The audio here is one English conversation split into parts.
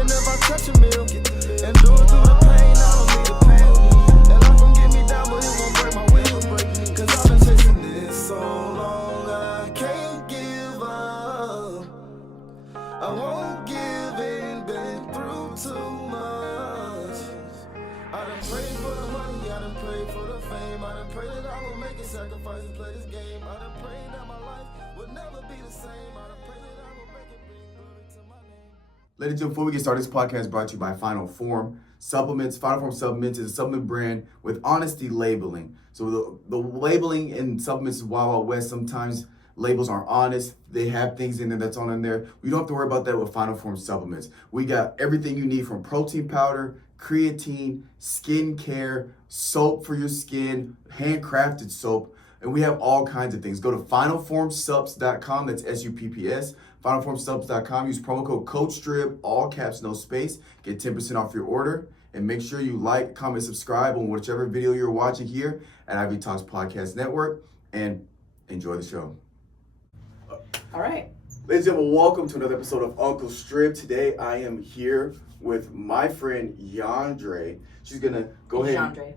even if I touch a meal. And do it through the pain, I don't need the pain. And life won't get me down, but it won't break my will. Cause I've been chasing this so long, I can't give up. I won't give in, been through too much. I done prayed for the money, I done prayed for the fame. I done prayed that I will make a sacrifice and play this game. I done prayed that my life would never be the same. I done prayed that I will make it bring glory to my name. Ladies and gentlemen, before we get started, this podcast is brought to you by Final Form Supplements. Final Form Supplements is a supplement brand with honesty labeling. So the labeling in supplements is Wild Wild West. Sometimes labels aren't honest. They have things in there that's on in there. We don't have to worry about that with Final Form Supplements. We got everything you need from protein powder, creatine, skin care, soap for your skin, handcrafted soap, and we have all kinds of things. Go to finalformsubs.com, that's SUPPS, finalformsubs.com, use promo code COACHSTRIB, all caps, no space, get 10% off your order, and make sure you like, comment, subscribe on whichever video you're watching here at Ivy Talks Podcast Network, and enjoy the show. All right. Ladies and gentlemen, welcome to another episode of Uncle Strib. Today I am here with my friend Yanderee. She's gonna go ahead.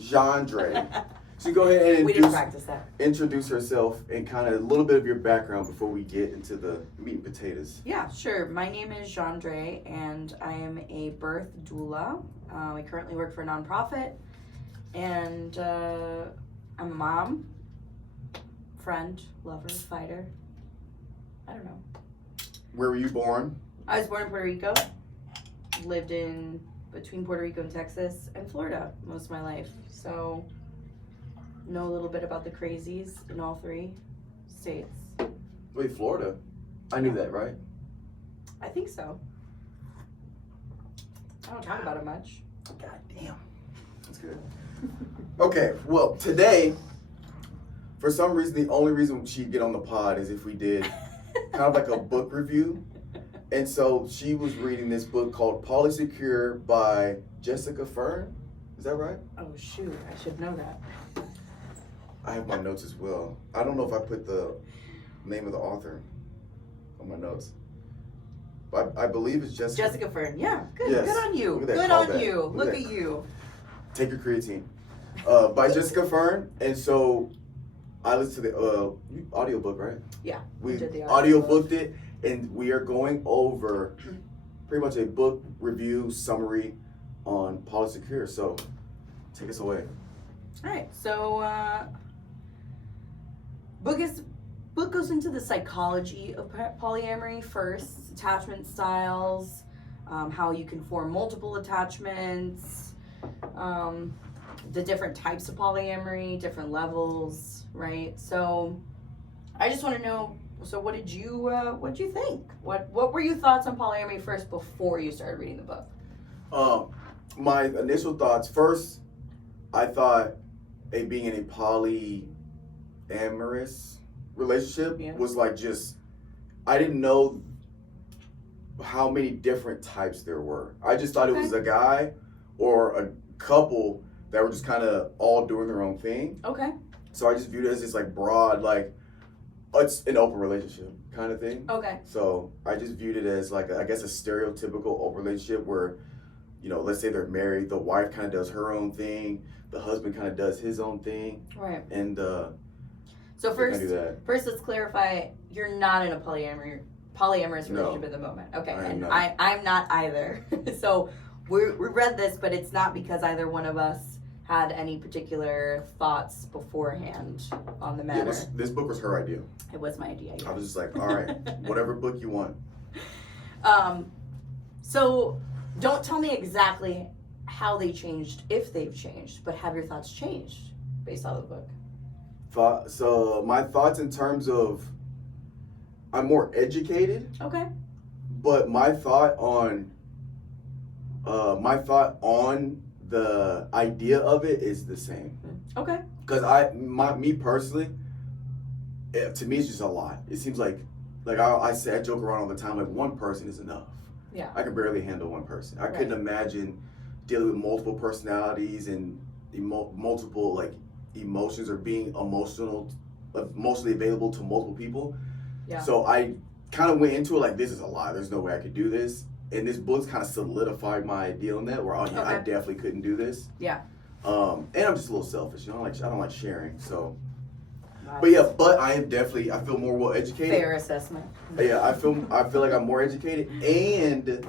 Yanderee. So go ahead and introduce herself and kind of a little bit of your background before we get into the meat and potatoes. Yeah, sure. My name is Yanderee, and I am a birth doula. I currently work for a nonprofit, and I'm a mom, friend, lover, fighter. I don't know. Where were you born? I was born in Puerto Rico. Lived in between Puerto Rico and Texas and Florida most of my life. So know a little bit about the crazies in all three states. Wait, Florida? I knew that, right? I think so. I don't talk about it much. God damn. That's good. Okay, well, today, for some reason, the only reason she'd get on the pod is if we did kind of like a book review. And so she was reading this book called Polysecure by Jessica Fern. Is that right? Oh, shoot. I should know that. I have my notes as well. I don't know if I put the name of the author on my notes. But I believe it's Jessica. Jessica Fern. Yeah. Good. Yes. Good on you. Good on you. Look at you. Take your creatine. By Jessica Fern. And so I listened to the audiobook, right? Yeah. We did the audiobooked it, and we are going over pretty much a book review summary on Polysecure. So take us away. All right. So book goes into the psychology of polyamory first, attachment styles, how you can form multiple attachments, the different types of polyamory, different levels, right? So I just want to know, so what did you think? What were your thoughts on polyamory first before you started reading the book? My initial thoughts, first, I thought being in a polyamorous relationship was like I didn't know how many different types there were. I just thought it was a guy or a couple that were just kind of all doing their own thing. Okay. So I just viewed it as this like broad, like, it's an open relationship kind of thing. Okay. So I just viewed it as like, I guess a stereotypical open relationship where, you know, let's say they're married, the wife kind of does her own thing, the husband kind of does his own thing. Right. And so first let's clarify, you're not in a polyamorous relationship at the moment. Okay. I'm not either. So we read this, but it's not because either one of us had any particular thoughts beforehand on the matter. Yeah, this book was her idea. It was my idea. Yeah. I was just like, all right, whatever book you want. So don't tell me exactly how they changed, if they've changed, but have your thoughts changed based on the book? So my thoughts in terms of, I'm more educated. Okay. But my thought on the idea of it is the same. Okay. Because me personally, to me it's just a lot. It seems like I joke around all the time, like one person is enough. Yeah. I can barely handle one person. I couldn't imagine dealing with multiple personalities and multiple like emotions or being emotionally available to multiple people. Yeah. So I kind of went into it like, this is a lot. There's no way I could do this. and this book's kind of solidified my idea on that, where I definitely couldn't do this. Yeah. And I'm just a little selfish, you know, I don't like sharing, so. But I am definitely, I feel more well educated. Fair assessment. Yeah, I feel like I'm more educated, and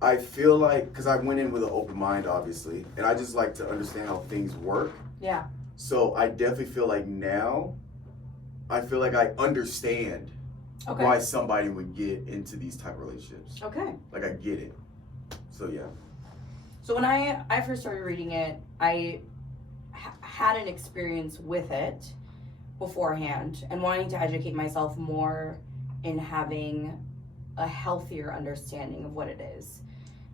I feel like, because I went in with an open mind, obviously, and I just like to understand how things work. Yeah. So I definitely feel like now, I feel like I understand why somebody would get into these type of relationships. Okay. Like, I get it. So, yeah. So when I first started reading it, I had an experience with it beforehand and wanting to educate myself more in having a healthier understanding of what it is.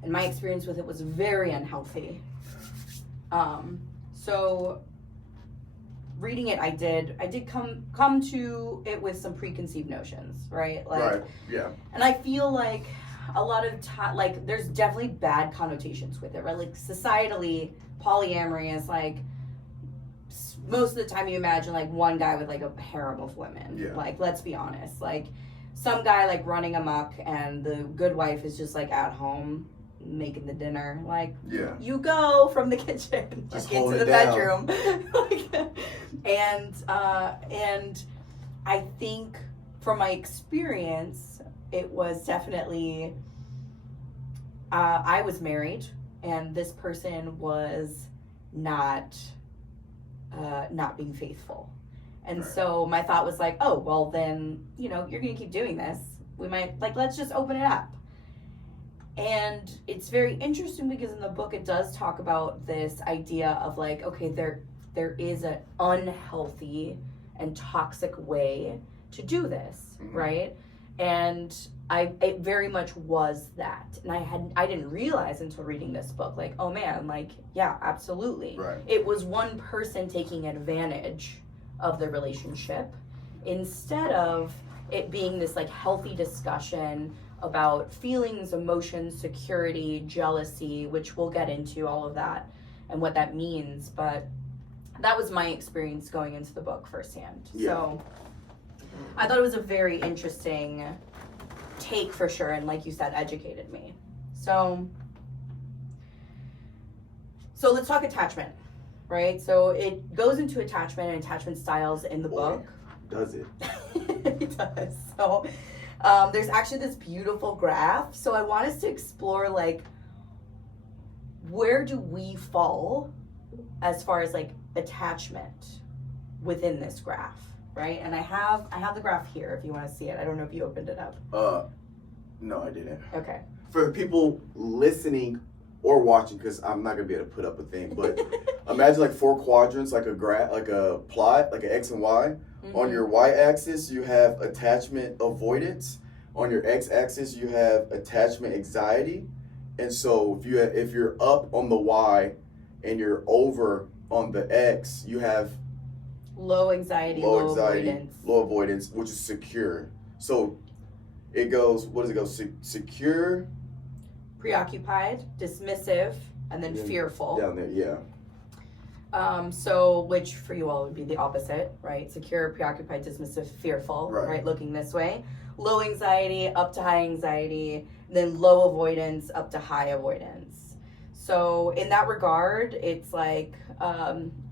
And my experience with it was very unhealthy. So reading it, I did come to it with some preconceived notions, right? Like, right, yeah. And I feel like a lot of time, like, there's definitely bad connotations with it, right? Like, societally, polyamory is like, most of the time you imagine like one guy with like a harem of women. Yeah. Like, let's be honest. Like, some guy like running amok and the good wife is just like at home making the dinner. Like, yeah. You go from the kitchen just into the bedroom. And I think from my experience, it was definitely, I was married and this person was not being faithful. And right. So my thought was like, oh, well then, you know, you're going to keep doing this. We might, like, let's just open it up. And it's very interesting because in the book it does talk about this idea of like, okay, there is an unhealthy and toxic way to do this, mm-hmm. right? And it very much was that. And I didn't realize until reading this book, like, oh man, like, yeah, absolutely. Right. It was one person taking advantage of the relationship instead of it being this like healthy discussion about feelings, emotions, security, jealousy, which we'll get into all of that and what that means. But that was my experience going into the book firsthand. Yeah. So I thought it was a very interesting take for sure, and like you said, educated me. So let's talk attachment, right? So it goes into attachment and attachment styles in the book. Does it? It does. So there's actually this beautiful graph. So I want us to explore like, where do we fall as far as like attachment within this graph? Right, and I have the graph here if you want to see it. I don't know if you opened it up. No, I didn't. Okay. For the people listening or watching, because I'm not gonna be able to put up a thing, but imagine like 4 quadrants, like a graph, like a plot, like an X and Y. Mm-hmm. On your Y-axis, you have attachment avoidance. On your X-axis, you have attachment anxiety. And so if you're up on the Y and you're over on the X, you have low anxiety, low avoidance, which is secure. So it goes, what does it go? Secure, preoccupied, dismissive, and then fearful. Down there, yeah. So which for you all would be the opposite, right? Secure, preoccupied, dismissive, fearful, right? Looking this way. Low anxiety, up to high anxiety, then low avoidance, up to high avoidance. So in that regard, it's like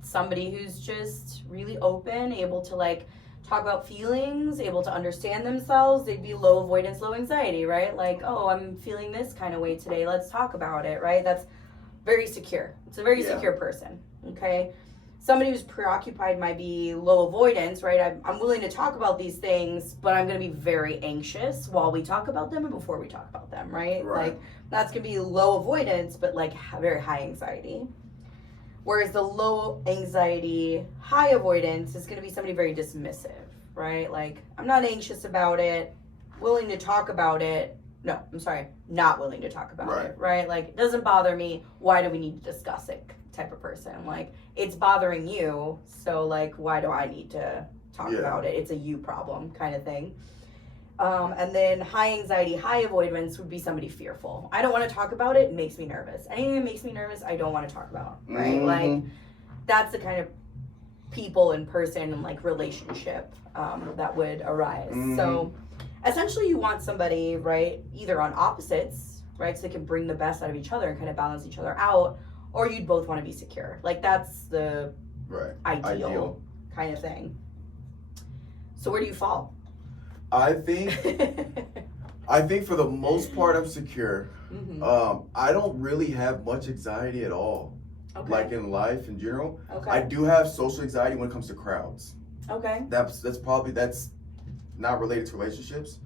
somebody who's just really open, able to like talk about feelings, able to understand themselves. They'd be low avoidance, low anxiety, right? Like, oh, I'm feeling this kind of way today. Let's talk about it, right? That's very secure. It's a very secure person, okay? Somebody who's preoccupied might be low avoidance, right? I'm willing to talk about these things, but I'm going to be very anxious while we talk about them and before we talk about them, right? Like, that's going to be low avoidance, but like very high anxiety. Whereas the low anxiety, high avoidance is going to be somebody very dismissive, right? Like, I'm not anxious about it, willing to talk about it. No, I'm sorry, not willing to talk about it, right? Like, it doesn't bother me. Why do we need to discuss it type of person? Like, it's bothering you, so like, why do I need to talk about it? It's a you problem kind of thing. And then high anxiety, high avoidance would be somebody fearful. I don't want to talk about it. It makes me nervous. Anything that makes me nervous, I don't want to talk about, right? Mm-hmm. Like, that's the kind of people and person and like relationship that would arise. Mm-hmm. So essentially you want somebody, right, either on opposites, right? So they can bring the best out of each other and kind of balance each other out, or you'd both want to be secure. Like that's the ideal kind of thing. So where do you fall? I think for the most part I'm secure. I don't really have much anxiety at all. Okay. Like in life in general. Okay. I do have social anxiety when it comes to crowds. Okay. That's not related to relationships.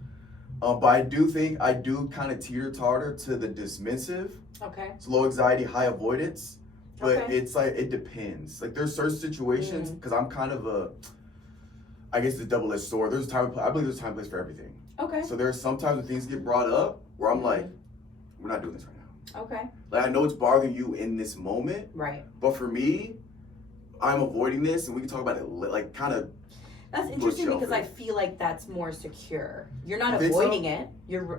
But I do think I do kind of teeter-totter to the dismissive. Okay. It's low anxiety, high avoidance. But Okay. it's like, it depends. Like there's certain situations, because I'm kind of I guess the double-edged sword. There's a time, I believe there's a time and place for everything. Okay. So there's sometimes when things get brought up where I'm like, we're not doing this right now. Okay. Like I know it's bothering you in this moment. Right. But for me, I'm avoiding this, and we can talk about it like kind of. That's interesting because I feel like that's more secure. You're not You think avoiding so? it.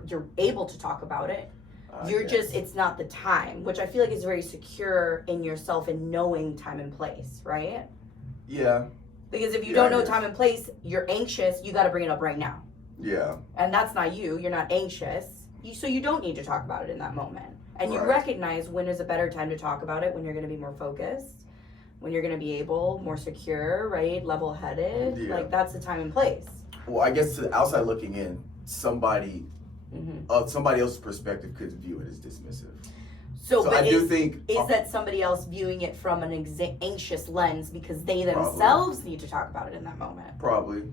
You're able to talk about it. You're Yes. just, it's not the time, which I feel like is very secure in yourself and knowing time and place, right? Yeah. Because if you Yeah, don't know yeah. time and place, you're anxious, you got to bring it up right now. Yeah. And that's not you. You're not anxious. So you don't need to talk about it in that moment. And you Right. recognize when is a better time to talk about it, when you're going to be more focused, when you're going to be able, more secure, right? Level-headed. Yeah. Like that's the time and place. Well, I guess to the outside looking in, somebody else's perspective could view it as dismissive. So So but I do think is that somebody else viewing it from an anxious lens because they themselves need to talk about it in that moment? probably.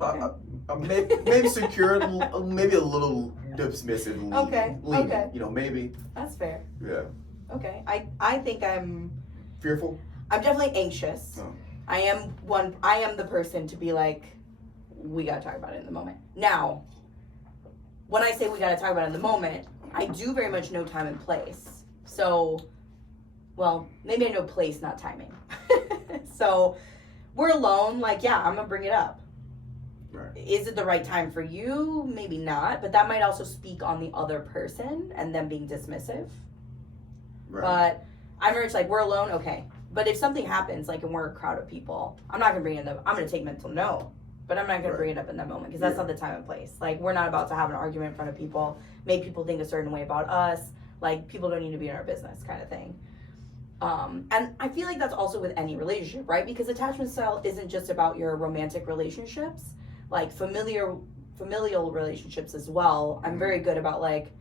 Okay. Maybe secure, maybe a little dismissive. Leaning, Okay, leaning, okay. You know, maybe. That's fair. Yeah. Okay. I think I'm Fearful. definitely anxious. Oh. I am the person to be like, we gotta talk about it in the moment. Now, when I say we gotta talk about it in the moment, I do very much know time and place. So, well, maybe I know place, not timing. So, we're alone, like, yeah, I'm gonna bring it up. Right. Is it the right time for you? Maybe not, but that might also speak on the other person and them being dismissive. Right. But I'm very much like, we're alone, okay. But if something happens, like, and we're a crowd of people, I'm not gonna bring it up. I'm gonna take mental note, but I'm not gonna bring it up in that moment because that's not the time and place. Like, we're not about to have an argument in front of people, make people think a certain way about us. Like, people don't need to be in our business, kind of thing. And I feel like that's also with any relationship, right? Because attachment style isn't just about your romantic relationships, like familial relationships as well. I'm very good about like,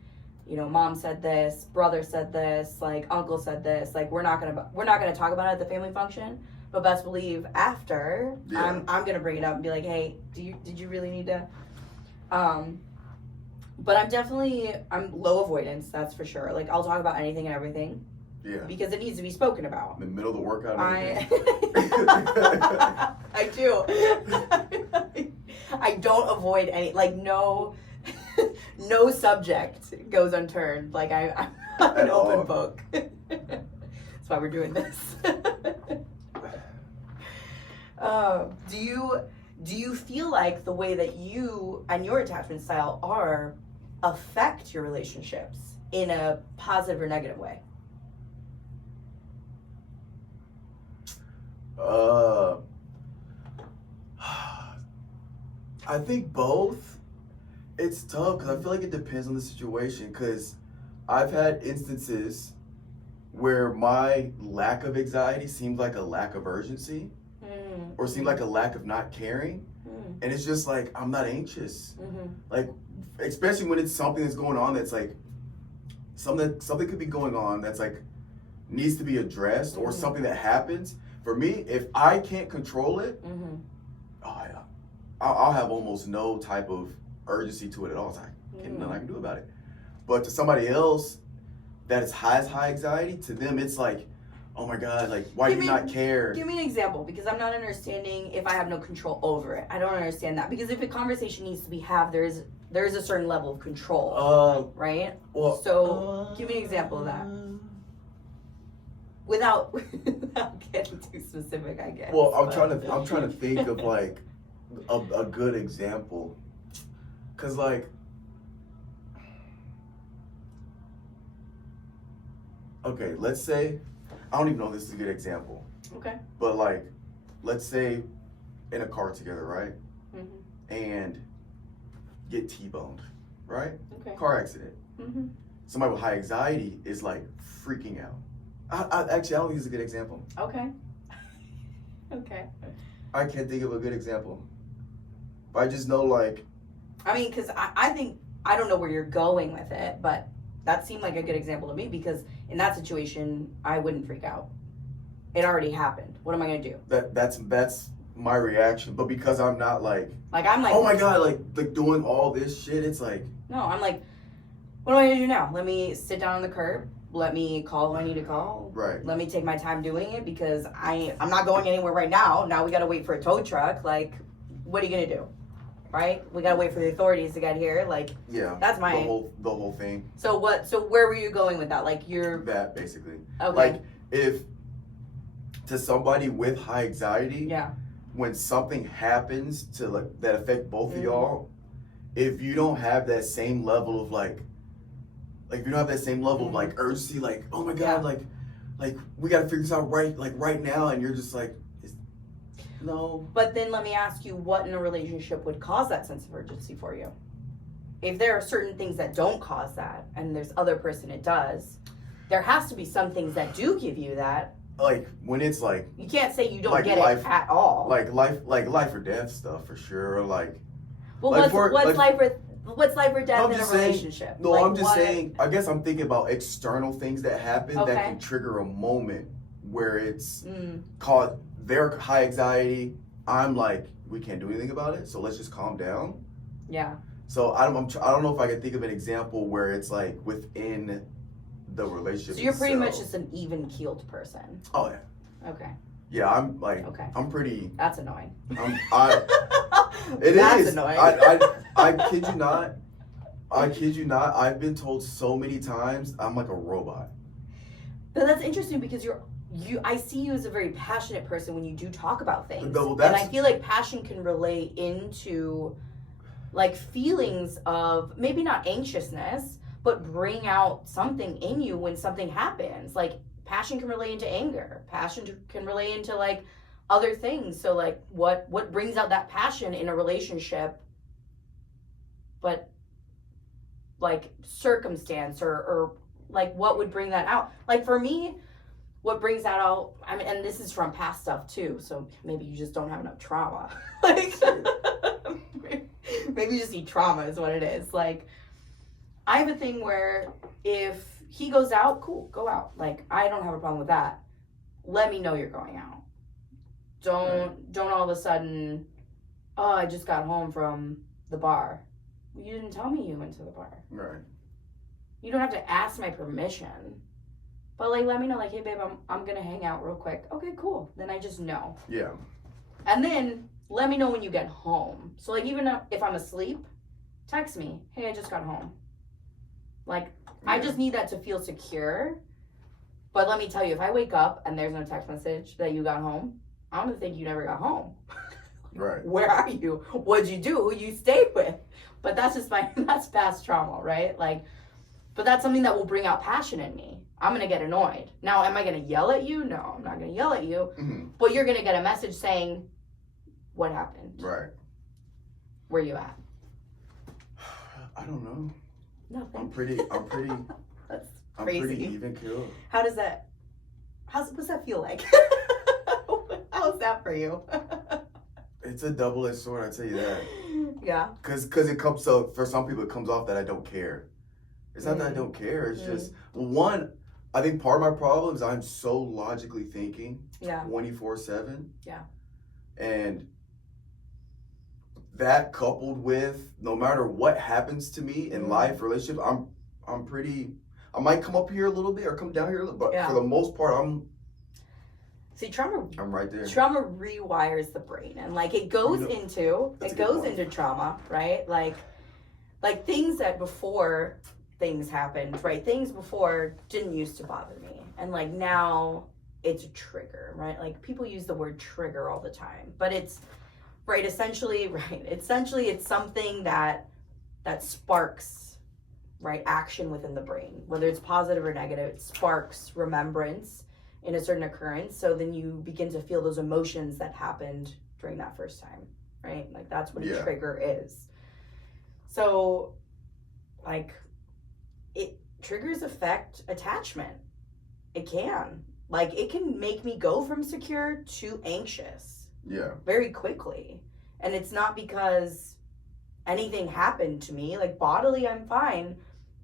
you know, mom said this, brother said this, like uncle said this. Like we're not gonna talk about it at the family function, but best believe after, I'm gonna bring it up and be like, hey, did you really need to? But I'm low avoidance, that's for sure. Like I'll talk about anything and everything. Yeah. Because it needs to be spoken about. In the middle of the workout. I do. I don't avoid any, like no subject goes unturned. Like I'm an open book. That's why we're doing this. Do you feel like the way that you and your attachment style are affect your relationships in a positive or negative way? I think both. It's tough because I feel like it depends on the situation. Because I've had instances where my lack of anxiety seemed like a lack of urgency, or seemed like a lack of not caring, and it's just like I'm not anxious. Like, especially when it's something that's going on that's like something could be going on that's like needs to be addressed, or something that happens. For me, if I can't control it, I'll have almost no type of urgency to it at all. It's like, nothing I can do about it. But to somebody else that is high anxiety, to them it's like, oh my God, like why do you not care? Give me an example, because I'm not understanding if I have no control over it. I don't understand that, because if a conversation needs to be had, there is a certain level of control, right? Well, so give me an example of that. Without getting too specific, I guess. Well, I'm trying to think of like a good example, cause like, okay, let's say, I don't even know if this is a good example. Okay. But like, let's say in a car together, right? Mm-hmm. And get T-boned. right? Okay. Car accident. Mm-hmm. Somebody with high anxiety is like freaking out. Actually, I don't think it's a good example. Okay. Okay. I can't think of a good example. But I just know, like... I mean, because I think, I don't know where you're going with it, but that seemed like a good example to me, because in that situation, I wouldn't freak out. It already happened. What am I going to do? That's my reaction. But because I'm not like... Like, I'm like... Oh my God, like doing all this shit, it's like... No, I'm like, what am I going to do now? Let me sit down on the curb. Let me call who I need to call. Right. Let me take my time doing it, because I'm not going anywhere right now. Now we got to wait for a tow truck. Like, what are you going to do? Right? We got to wait for the authorities to get here. Like, yeah. That's my... The whole thing. So where were you going with that? Like, you're... That, basically. Okay. Like, if... To somebody with high anxiety... Yeah. When something happens to, like, that affect both of y'all, if you don't have that same level of, like if you don't have that same level of, like, urgency, like, oh my God, like, we got to figure this out right now, and you're just like, no. But then let me ask you, what in a relationship would cause that sense of urgency for you? If there are certain things that don't cause that, and there's other person it does, there has to be some things that do give you that. Like, when it's like... You can't say you don't like get life, it at all. Like life or death stuff, for sure. Like... Well, like what's life or death in a relationship? No, like, I'm just saying, I guess I'm thinking about external things that happen that Okay. can trigger a moment where it's called their high anxiety. I'm like, we can't do anything about it, so let's just calm down. Yeah. So I don't know if I can think of an example where it's like within the relationship. So you're pretty much itself. just an even-keeled person. Oh yeah. Okay. Yeah, I'm like, Okay. I'm pretty. That's annoying. That's annoying. I kid you not. I kid you not. I've been told so many times I'm like a robot. But that's interesting, because I see you as a very passionate person when you do talk about things. No, and I feel like passion can relate into like feelings of maybe not anxiousness, but bring out something in you when something happens. Like, passion can relate into anger. Passion can relate into like other things. So like what brings out that passion in a relationship, but like circumstance or like what would bring that out? Like, for me, what brings that out, I mean, and this is from past stuff too, so maybe you just don't have enough trauma. Like, maybe you just need trauma is what it is. Like, I have a thing where if he goes out, cool, go out. Like, I don't have a problem with that. Let me know you're going out. Don't all of a sudden, oh, I just got home from the bar. You didn't tell me you went to the bar. Right. You don't have to ask my permission. But like, let me know, like, hey babe, I'm gonna hang out real quick. Okay, cool. Then I just know. Yeah. And then let me know when you get home. So like, even if I'm asleep, text me, hey, I just got home. Like, I just need that to feel secure. But let me tell you, if I wake up and there's no text message that you got home, I'm gonna think you never got home. Right. Where are you? What'd you do? Who you stayed with? But that's just that's past trauma, right? Like, but that's something that will bring out passion in me. I'm gonna get annoyed. Now, am I gonna yell at you? No, I'm not gonna yell at you. Mm-hmm. But you're gonna get a message saying, what happened? Right. Where you at? I don't know. Nothing. I'm pretty That's I'm crazy. pretty even killed. What's that feel like? How's that for you? It's a double-edged sword, I tell you that. Yeah. Cause it comes, so for some people it comes off that I don't care. It's not that I don't care. It's just, one, I think part of my problem is I'm so logically thinking. Yeah. 24/7. Yeah. And that coupled with no matter what happens to me in life, relationships, I'm pretty. I might come up here a little bit or come down here a little, but for the most part, I'm right there. Trauma rewires the brain, and like it goes into trauma, right? Like things that before things happened, right? Things before didn't used to bother me, and like now it's a trigger, right? Like people use the word trigger all the time, but it's essentially it's something that sparks, right, action within the brain, whether it's positive or negative. It sparks remembrance in a certain occurrence, so then you begin to feel those emotions that happened during that first time, right? Like that's what a trigger is. So like, it triggers affect attachment. It can. Like, it can make me go from secure to anxious. Yeah. Very quickly. And it's not because anything happened to me. Like, bodily, I'm fine.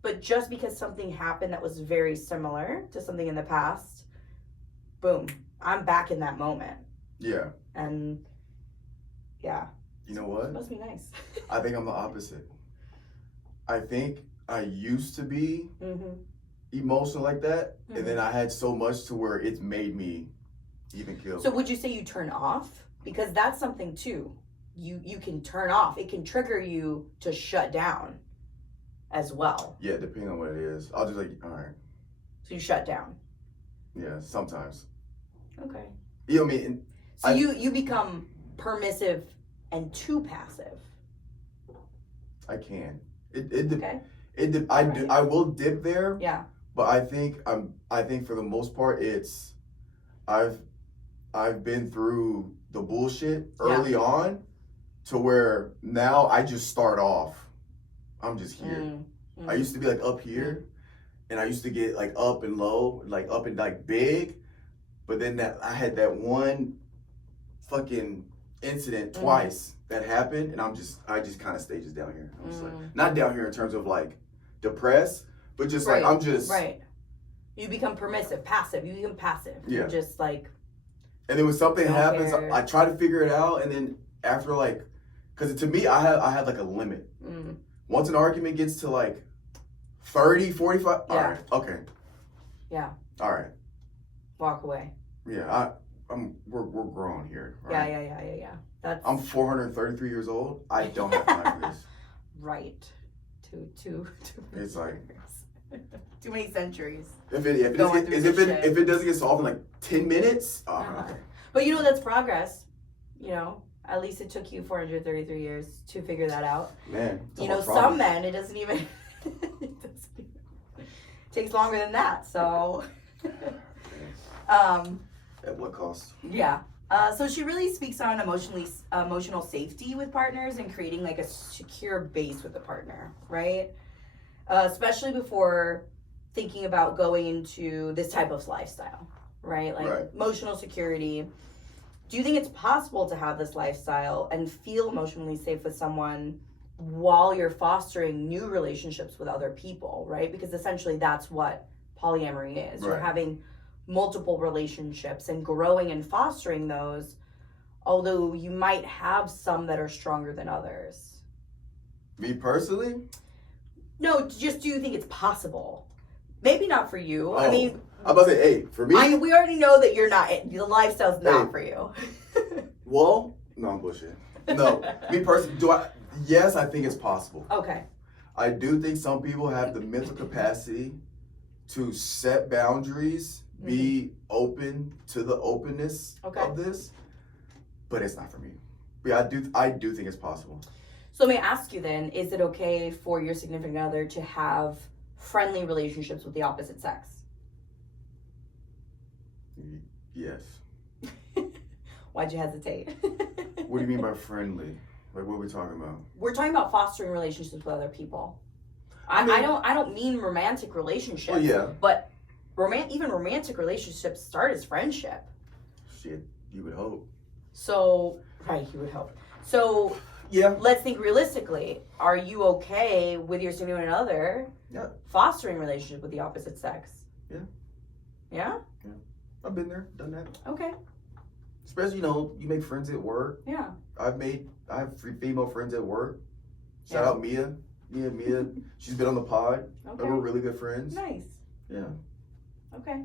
But just because something happened that was very similar to something in the past, boom, I'm back in that moment. Yeah. And, yeah. You know what? It must be nice. I think I'm the opposite. I think I used to be emotional like that, and then I had so much to where it's made me even kill. So would you say you turn off? Because that's something too. You can turn off. It can trigger you to shut down as well. Yeah, depending on what it is. I'll just like, all right. So you shut down. Yeah, sometimes. Okay. You know what I mean? So you become permissive and too passive. I can. Okay. I will dip there. Yeah. But I think for the most part it's I've been through the bullshit early on to where now I just start off. I'm just here. I used to be like up here and I used to get like up and low, like up and like big. But then I had that one fucking incident twice that happened and I just kind of stay just down here. I'm just like, not down here in terms of like depressed, but just like I'm just You become permissive, passive. You become passive. Yeah. You're just like. And then when something happens, care. I try to figure it out, and then after like, because to me, I have like a limit. Once an argument gets to like 30, 45, all right, okay. Yeah. All right. Walk away. Yeah, we're grown here. Right? Yeah. I'm 433 years old. I don't have time for this. Right. Two. It's like too many centuries. If it doesn't get solved in like 10 minutes, okay. But you know that's progress. You know, at least it took you 433 years to figure that out. Man, you know, some men it doesn't even. It takes longer than that. So. At what cost? Yeah. So she really speaks on emotional safety with partners and creating like a secure base with the partner, right? Especially before thinking about going into this type of lifestyle, right? Like emotional security. Do you think it's possible to have this lifestyle and feel emotionally safe with someone while you're fostering new relationships with other people, right? Because essentially that's what polyamory is. You're having multiple relationships and growing and fostering those, although you might have some that are stronger than others. Me personally? No, just do you think it's possible? Maybe not for you. I mean, I'm about to say, hey, for me, we already know that you're not. The lifestyle's not for you. Well, no, I'm bullshit. No, me personally, yes, I think it's possible. Okay. I do think some people have the mental capacity to set boundaries, be open to the openness of this, but it's not for me. But I do think it's possible. So let me ask you then, is it okay for your significant other to have friendly relationships with the opposite sex? Yes. Why'd you hesitate? What do you mean by friendly? Like, what are we talking about? We're talking about fostering relationships with other people. I don't mean romantic relationships. Well, yeah. But even romantic relationships start as friendship. Shit, you would hope. So, you would hope. So, let's think realistically. Are you okay with your significant other fostering a relationship with the opposite sex? Yeah. Yeah? Yeah. I've been there, done that. Okay. Especially, you make friends at work. Yeah. I have 3 female friends at work. Shout out Mia. Mia. She's been on the pod. Okay. We're really good friends. Nice. Yeah. Okay.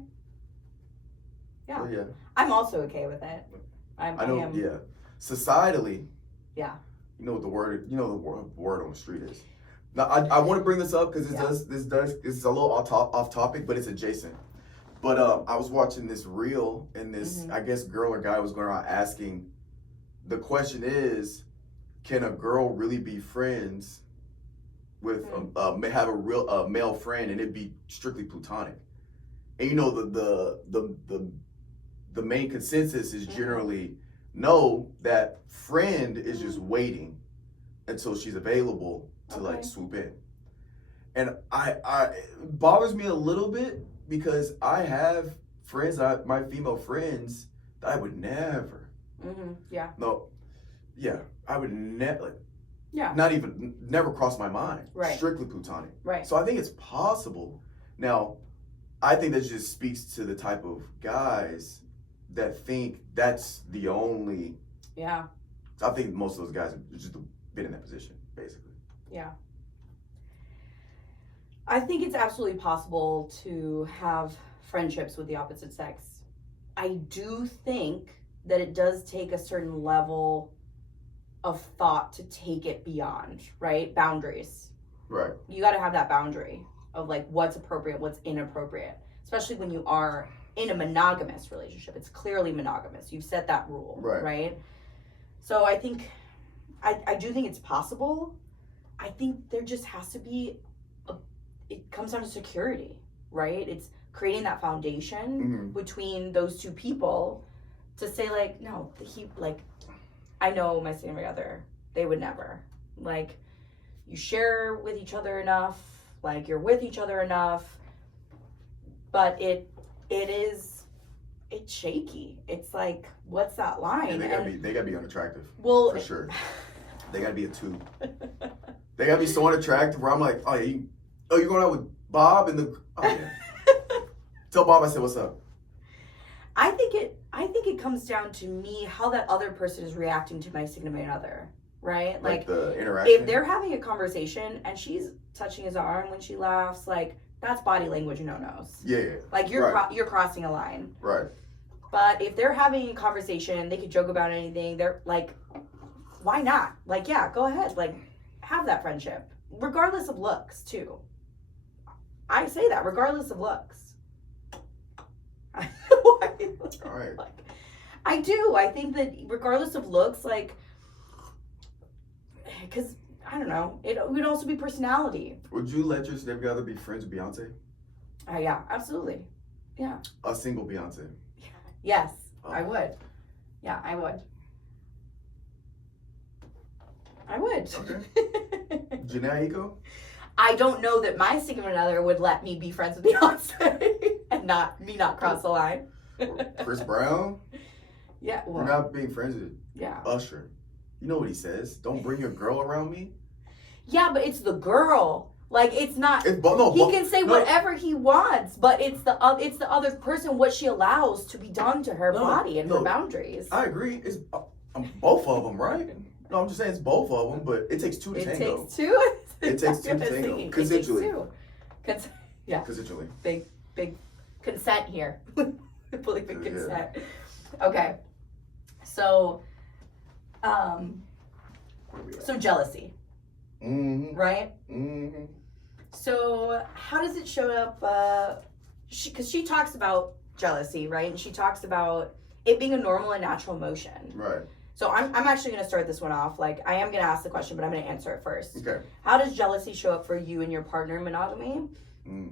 Yeah. So, yeah. I'm also okay with it. I am. Yeah. Societally. Yeah. You know what the word on the street is. Now I want to bring this up because it's a little off topic, but it's adjacent. But I was watching this reel and this I guess girl or guy was going around asking, the question is, can a girl really be friends with have a real male friend and it be strictly platonic? And the main consensus is generally no, that friend is just waiting until she's available to like swoop in. And it bothers me a little bit because I have friends, my female friends, that I would never. Yeah. No. Yeah. I would never. Yeah. Never cross my mind. Right. Strictly platonic. Right. So I think it's possible. Now, I think that just speaks to the type of guys that think that's the only. Yeah. I think most of those guys have just been in that position, basically. Yeah. I think it's absolutely possible to have friendships with the opposite sex. I do think that it does take a certain level of thought to take it beyond, right? Boundaries. Right. You got to have that boundary of like what's appropriate, what's inappropriate, especially when you are in a monogamous relationship. It's clearly monogamous. You've set that rule, right? So I think, I do think it's possible. I think there just has to be, it comes down to security, right? It's creating that foundation between those two people to say like, no, I know my significant other, they would never. Like, you share with each other enough, like you're with each other enough, but it's shaky. It's like, what's that line? Yeah, they gotta be unattractive. Well, for sure. They gotta be a 2. They gotta be so unattractive where I'm like, oh, you're going out with Bob and yeah. Tell Bob I said what's up. I think it comes down to me how that other person is reacting to my significant other, right? Like the interaction. If they're having a conversation and she's touching his arm when she laughs, like that's body language no-nos. Yeah. Like you're crossing a line. Right. But if they're having a conversation, they could joke about anything. They're like, why not? Like, yeah, go ahead. Like, have that friendship, regardless of looks, too. I say that regardless of looks. All right. Like, I do. I think that regardless of looks, like, because I don't know, it would also be personality. Would you let your significant other be friends with Beyonce? Yeah, absolutely. Yeah. A single Beyonce. Yes, I would. Yeah, I would. Okay. Janae Eiko? I don't know that my significant other would let me be friends with Beyonce and not cross the line. Chris Brown? Yeah, well, You're not being friends with yeah. Usher. You know what he says? Don't bring your girl around me. Yeah, but it's the girl. Like, it's not. He can say whatever he wants, but it's the other person what she allows to be done to her body and her boundaries. I agree. It's both of them, right? No, I'm just saying it's both of them, but it takes 2 to tango. It takes 2. It takes 2 to tango. Consensually. Yeah. Consensually. Big consent here. Believe in consent. Yeah. Okay. So, jealousy. Mm-hmm. Right? Mm-hmm. So how does it show up? Because she talks about jealousy, right? And she talks about it being a normal and natural emotion. Right. So I'm actually going to start this one off. Like, I am going to ask the question, but I'm going to answer it first. Okay. How does jealousy show up for you and your partner in monogamy?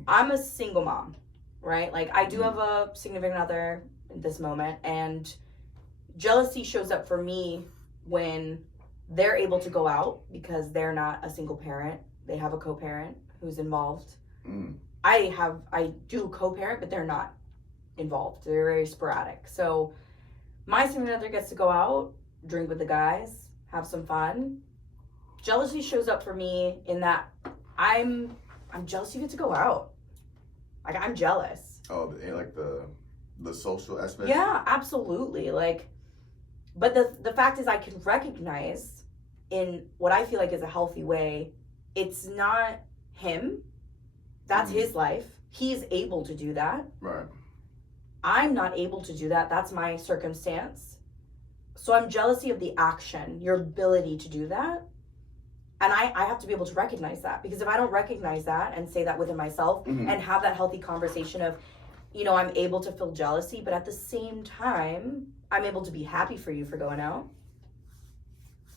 I'm a single mom, right? Like, I do have a significant other at this moment, and jealousy shows up for me when they're able to go out because they're not a single parent. They have a co-parent who's involved. I do co-parent, but they're not involved. They're very sporadic. So my significant other gets to go out, drink with the guys, have some fun. Jealousy shows up for me in that I'm jealous you get to go out. Like, I'm jealous. Oh, like the social aspect? Yeah, absolutely. Like, but the fact is I can recognize in what I feel like is a healthy way, it's not him. That's his life. He's able to do that. Right. I'm not able to do that. That's my circumstance. So I'm jealousy of the action, your ability to do that. And I have to be able to recognize that, because if I don't recognize that and say that within myself and have that healthy conversation of, you know, I'm able to feel jealousy, but at the same time, I'm able to be happy for you for going out.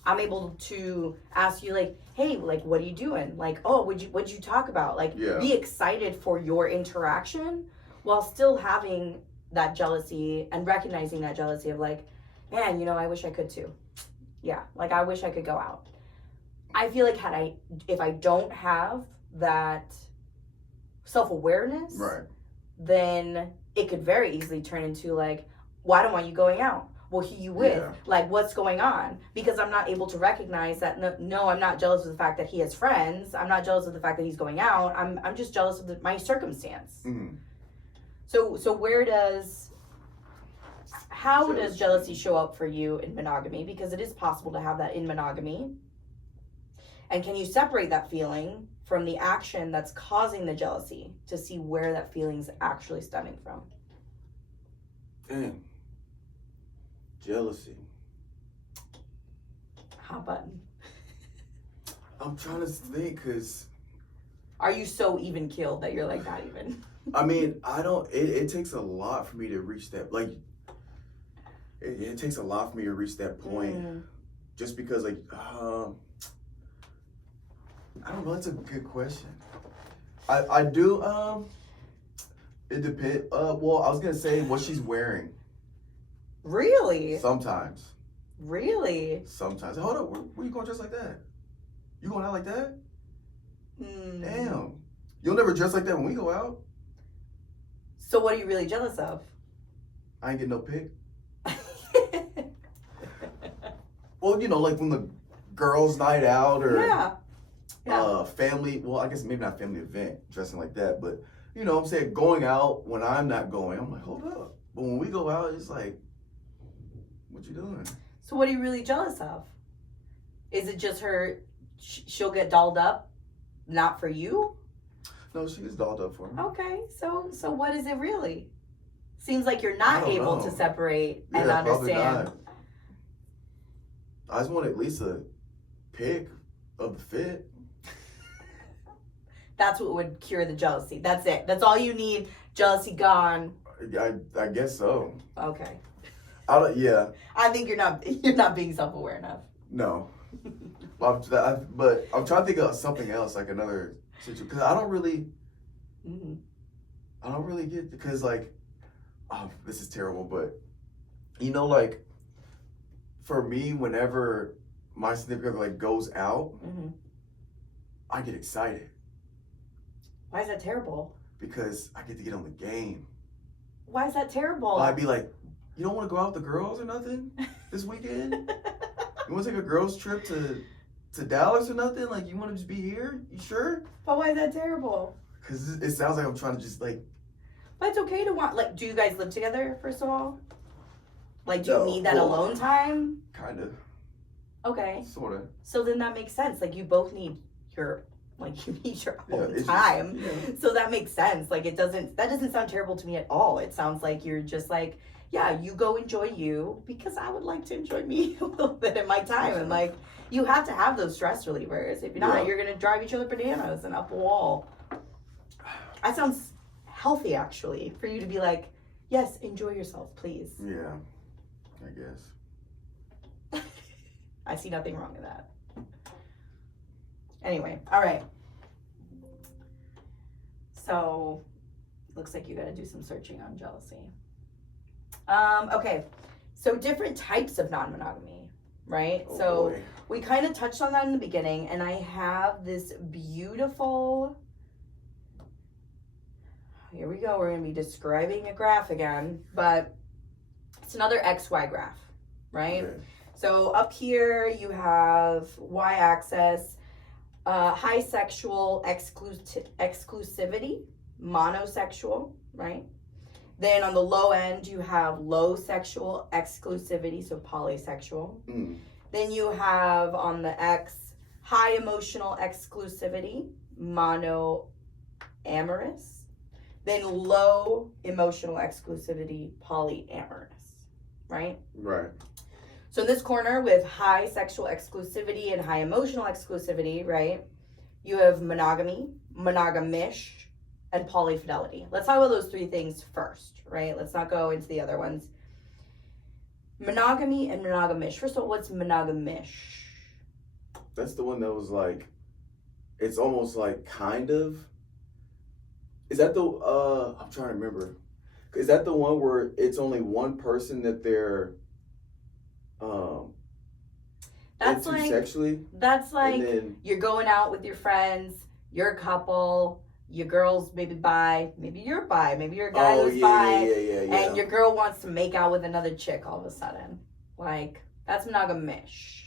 I'm able to ask you, like, hey, like, what are you doing? Like, oh, what'd you talk about? Like, be excited for your interaction while still having that jealousy and recognizing that jealousy of, like, man, you know, I wish I could too. Yeah, like, I wish I could go out. I feel like if I don't have that self-awareness, Right. then it could very easily turn into like, why don't want you going out? Well, who you with? Yeah. Like, what's going on? Because I'm not able to recognize that. No, I'm not jealous of the fact that he has friends. I'm not jealous of the fact that he's going out. I'm just jealous of my circumstance. Mm-hmm. So how does jealousy show up for you in monogamy? Because it is possible to have that in monogamy. And can you separate that feeling from the action that's causing the jealousy to see where that feeling's actually stemming from? Damn. Jealousy. Hot button. I'm trying to think, because Are you so even keeled that you're like not even? I mean, I don't, it takes a lot for me to reach that, like, it takes a lot for me to reach that point. Just because, like, I don't know, that's a good question. I do, it depends, well, I was gonna say what she's wearing. Really? Sometimes. Really? Sometimes. Hold up, where you going dressed like that? You going out like that? Damn. You'll never dress like that when we go out. So what are you really jealous of? I ain't getting no pic. Well, you know, like when the girls' night out or family, well, I guess maybe not family event, dressing like that, but you know what I'm saying, going out when I'm not going, I'm like, hold up. But when we go out, it's like, what you doing? So what are you really jealous of? Is it just her, she'll get dolled up, not for you? No, she gets dolled up for me. Okay, so what is it really? Seems like you're not able to separate and understand. Not. I just want at least a pic of the fit. That's what would cure the jealousy. That's it. That's all you need. Jealousy gone. I guess so. Okay. Yeah. I think you're not being self-aware enough. No. But I'm trying to think of something else, like another situation, because I don't really get, because like, oh, this is terrible, but you know, like for me, whenever my significant other like goes out, I get excited. Why is that terrible? Because I get to get on the game. Why is that terrible? I'd be like, you don't want to go out with the girls or nothing this weekend? You want to take a girls trip to Dallas or nothing? Like, you want to just be here? You sure? But why is that terrible? Because it sounds like I'm trying to just like. But it's okay to want, like, do you guys live together, first of all? Like, do you need that alone time? Kind of. Okay. Sort of. So then that makes sense. Like, you both need your own time. Just, So that makes sense. Like, that doesn't sound terrible to me at all. It sounds like you're just like, yeah, you go enjoy you, because I would like to enjoy me a little bit in my time. And like, you have to have those stress relievers. If you're not, you're going to drive each other bananas and up a wall. That sounds healthy, actually, for you to be like, yes, enjoy yourself, please. Yeah, I guess. I see nothing wrong with that. Anyway, all right. So, looks like you got to do some searching on jealousy. Okay, so different types of non-monogamy, right? Oh, so boy. we kind of touched on that in the beginning, and I have this beautiful, here we go, we're going to be describing a graph again, but it's another XY graph, right? Okay. So up here you have y-axis, high sexual exclusivity, monosexual, right? Then on the low end, you have low sexual exclusivity, so polysexual. Then you have on the X, high emotional exclusivity, monoamorous. Then low emotional exclusivity, polyamorous, right? Right. So in this corner with high sexual exclusivity and high emotional exclusivity, right, you have monogamy, monogamish, and polyfidelity. Let's talk about those three things first, right? Let's not go into the other ones. Monogamy and monogamish. First of all, what's monogamish? That's the one that was like, it's almost like kind of. Is that the, I'm trying to remember. Is that the one where it's only one person that they're that's into like sexually? That's like then, you're going out with your friends, you're a couple, your girl's maybe bi, maybe you're bi, maybe your guy is bi, and your girl wants to make out with another chick all of a sudden. Like, that's monogamish.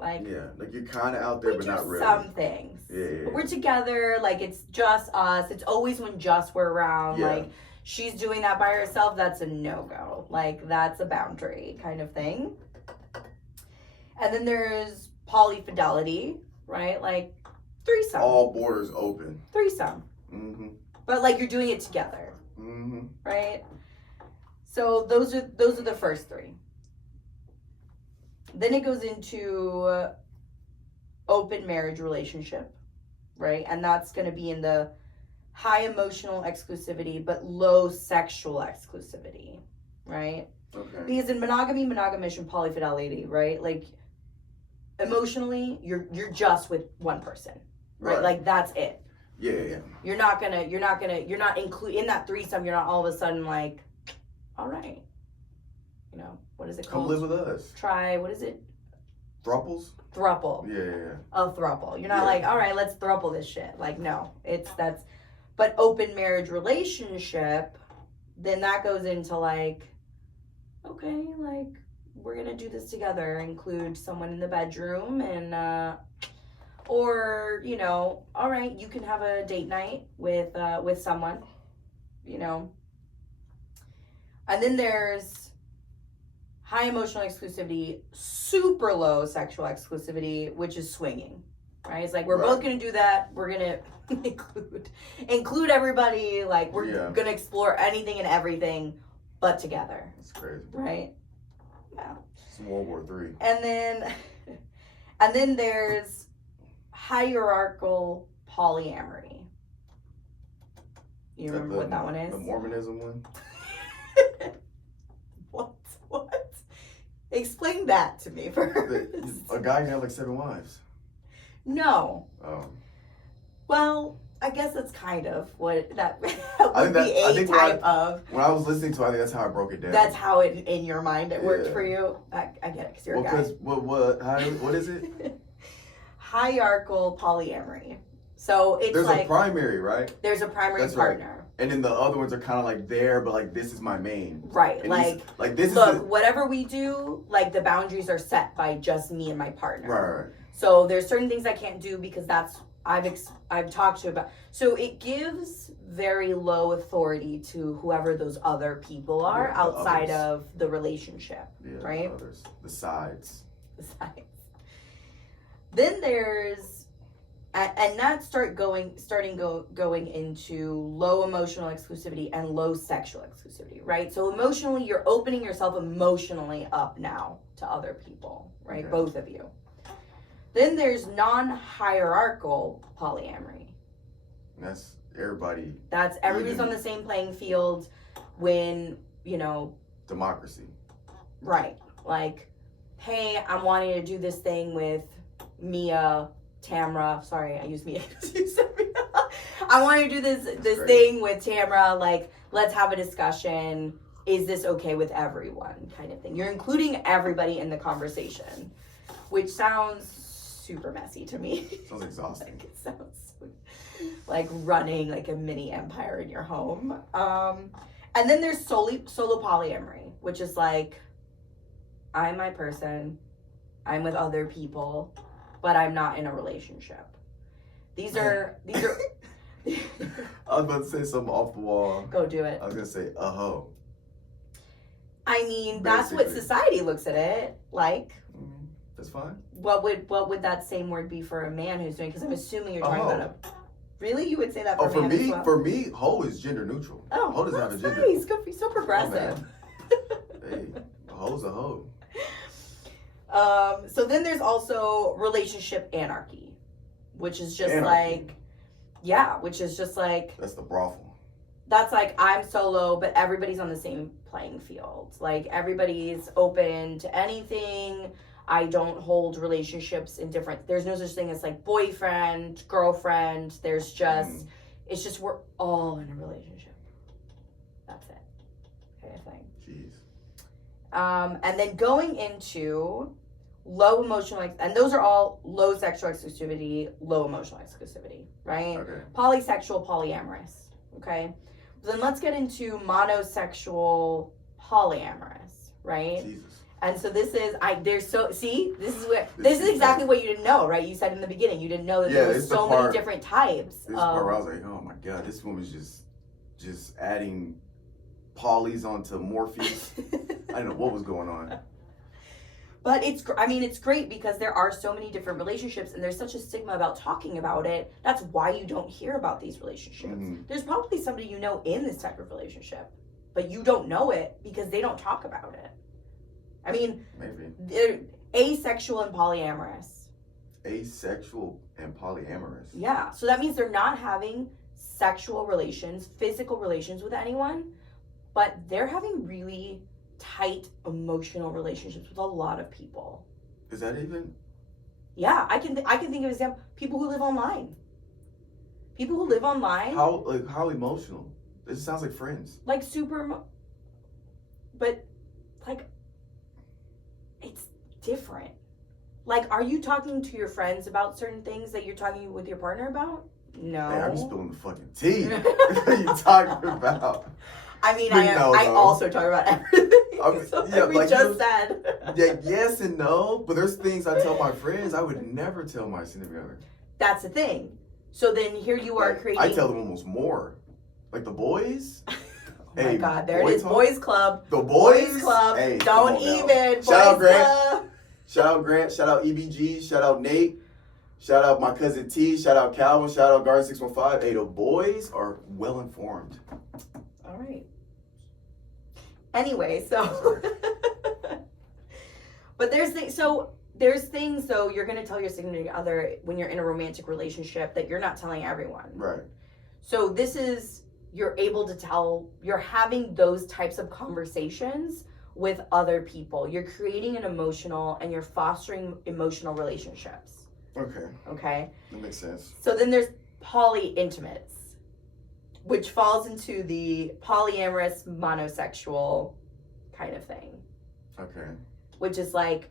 Like, like you're kind of out there, but not really. Some things. But we're together, like, it's just us. It's always when just we're around. Like, she's doing that by herself, that's a no-go. Like, that's a boundary kind of thing. And then there's polyfidelity, right? Like, threesome. All borders open. Threesome. Mm-hmm. But, like, you're doing it together. Mm-hmm. Right? So those are the first three. Then it goes into open marriage relationship, right? And that's going to be in the high emotional exclusivity, but low sexual exclusivity, right? Okay. Because in monogamy, monogamish, and polyfidelity, right? Like, emotionally, you're just with one person, right? Like, that's it. Yeah. You're not in that threesome. You're not all of a sudden like, all right, you know, what is it called? Come live with us. What is it? Thruples? Thruple. Yeah. A thruple. You're not like, all right, let's thruple this shit. Like, no, but open marriage relationship, then that goes into like, okay, like, we're going to do this together, include someone in the bedroom and, or, you know, all right, you can have a date night with someone, you know. And then there's high emotional exclusivity, super low sexual exclusivity, which is swinging, right? It's like, we're both going to do that. We're going to include everybody. Like, we're going to explore anything and everything, but together. That's crazy. Right? Yeah. It's World War III. And then there's hierarchical polyamory. You remember what that one is? The Mormonism one? What? Explain that to me first. A guy can have like 7 wives. No. Oh. Well, I guess that's kind of what that would of. When I was listening to it, I think that's how I broke it down. That's how it, in your mind, it worked for you? I get it, because you're a guy. What is it? Hierarchical polyamory. So it's there's like... a primary, right? There's a primary partner. Right. And then the other ones are kind of like there, but like, this is my main. Right. And like this look, whatever we do, like, the boundaries are set by just me and my partner. Right. So there's certain things I can't do because that's... I've talked to about. So it gives very low authority to whoever those other people are outside of the relationship, right? The sides. Then there's, and that going into low emotional exclusivity and low sexual exclusivity, right? So emotionally, you're opening yourself emotionally up now to other people, right? Okay. Both of you. Then there's non-hierarchical polyamory. That's everybody. That's everybody's on the same playing field when, you know... Democracy. Right. Like, hey, I'm wanting to do this thing with Mia, Tamra. Sorry, I used Mia because you said Mia. I want to do this thing with Tamra. Like, let's have a discussion. Is this okay with everyone? Kind of thing. You're including everybody in the conversation, which sounds... super messy to me. Sounds exhausting. Like, it sounds like running like a mini empire in your home. And then there's solo polyamory, which is like, I'm my person, I'm with other people, but I'm not in a relationship. These are I was about to say something off the wall. Go do it. I was gonna say a hoe. I mean, that's what society looks at it like. That's fine. What would that same word be for a man who's doing? Because I'm assuming you're talking about a... Really? You would say that for a man as well? For me, hoe is gender neutral. Oh, hoe doesn't have a gender. Nice. Good for you. So progressive. Hey, a hoe's a hoe. So then there's also relationship anarchy, which is just like... Yeah, which is just like... That's the brothel. That's like, I'm solo, but everybody's on the same playing field. Like, everybody's open to anything... I don't hold relationships in different... There's no such thing as, like, boyfriend, girlfriend. There's just... It's just we're all in a relationship. That's it. Kind of thing. Jeez. And then going into low emotional, and those are all low sexual exclusivity, low emotional exclusivity, right? Okay. Polysexual, polyamorous, okay? Then let's get into monosexual, polyamorous, right? Jesus. And so this is, this is exactly what you didn't know, right? You said in the beginning, you didn't know that there was so many different types. This part where I was like, oh my God, this woman's just adding polys onto Morpheus. I didn't know what was going on. But it's great because there are so many different relationships and there's such a stigma about talking about it. That's why you don't hear about these relationships. Mm-hmm. There's probably somebody you know in this type of relationship, but you don't know it because they don't talk about it. I mean, maybe they're asexual and polyamorous. Asexual and polyamorous. Yeah. So that means they're not having sexual relations, physical relations with anyone, but they're having really tight emotional relationships with a lot of people. Is that even? Yeah, I can think of example people who live online. People who live online. How emotional? It sounds like friends. Like but like it's different. Like, are you talking to your friends about certain things that you're talking with your partner about? No. Hey, I'm spilling the fucking tea. What are you talking about? I mean, I also talk about everything. Yeah, we like just said. Yeah, yes and no. But there's things I tell my friends I would never tell my significant other. That's the thing. So then here you are creating. I tell them almost more. Like the boys. Oh my God, there it is. Talk. Boys Club. The boys Club. Hey, don't even. Shout out Grant. Club. Shout out Grant. Shout out EBG. Shout out Nate. Shout out my cousin T. Shout out Calvin. Shout out Garden 615. Hey, the boys are well informed. All right. Anyway, so but there's things though you're gonna tell your significant other when you're in a romantic relationship that you're not telling everyone. Right. So this is you're having those types of conversations with other people. You're creating an emotional and you're fostering emotional relationships. Okay. That makes sense. So then there's poly-intimates, which falls into the polyamorous monosexual kind of thing. Okay. Which is like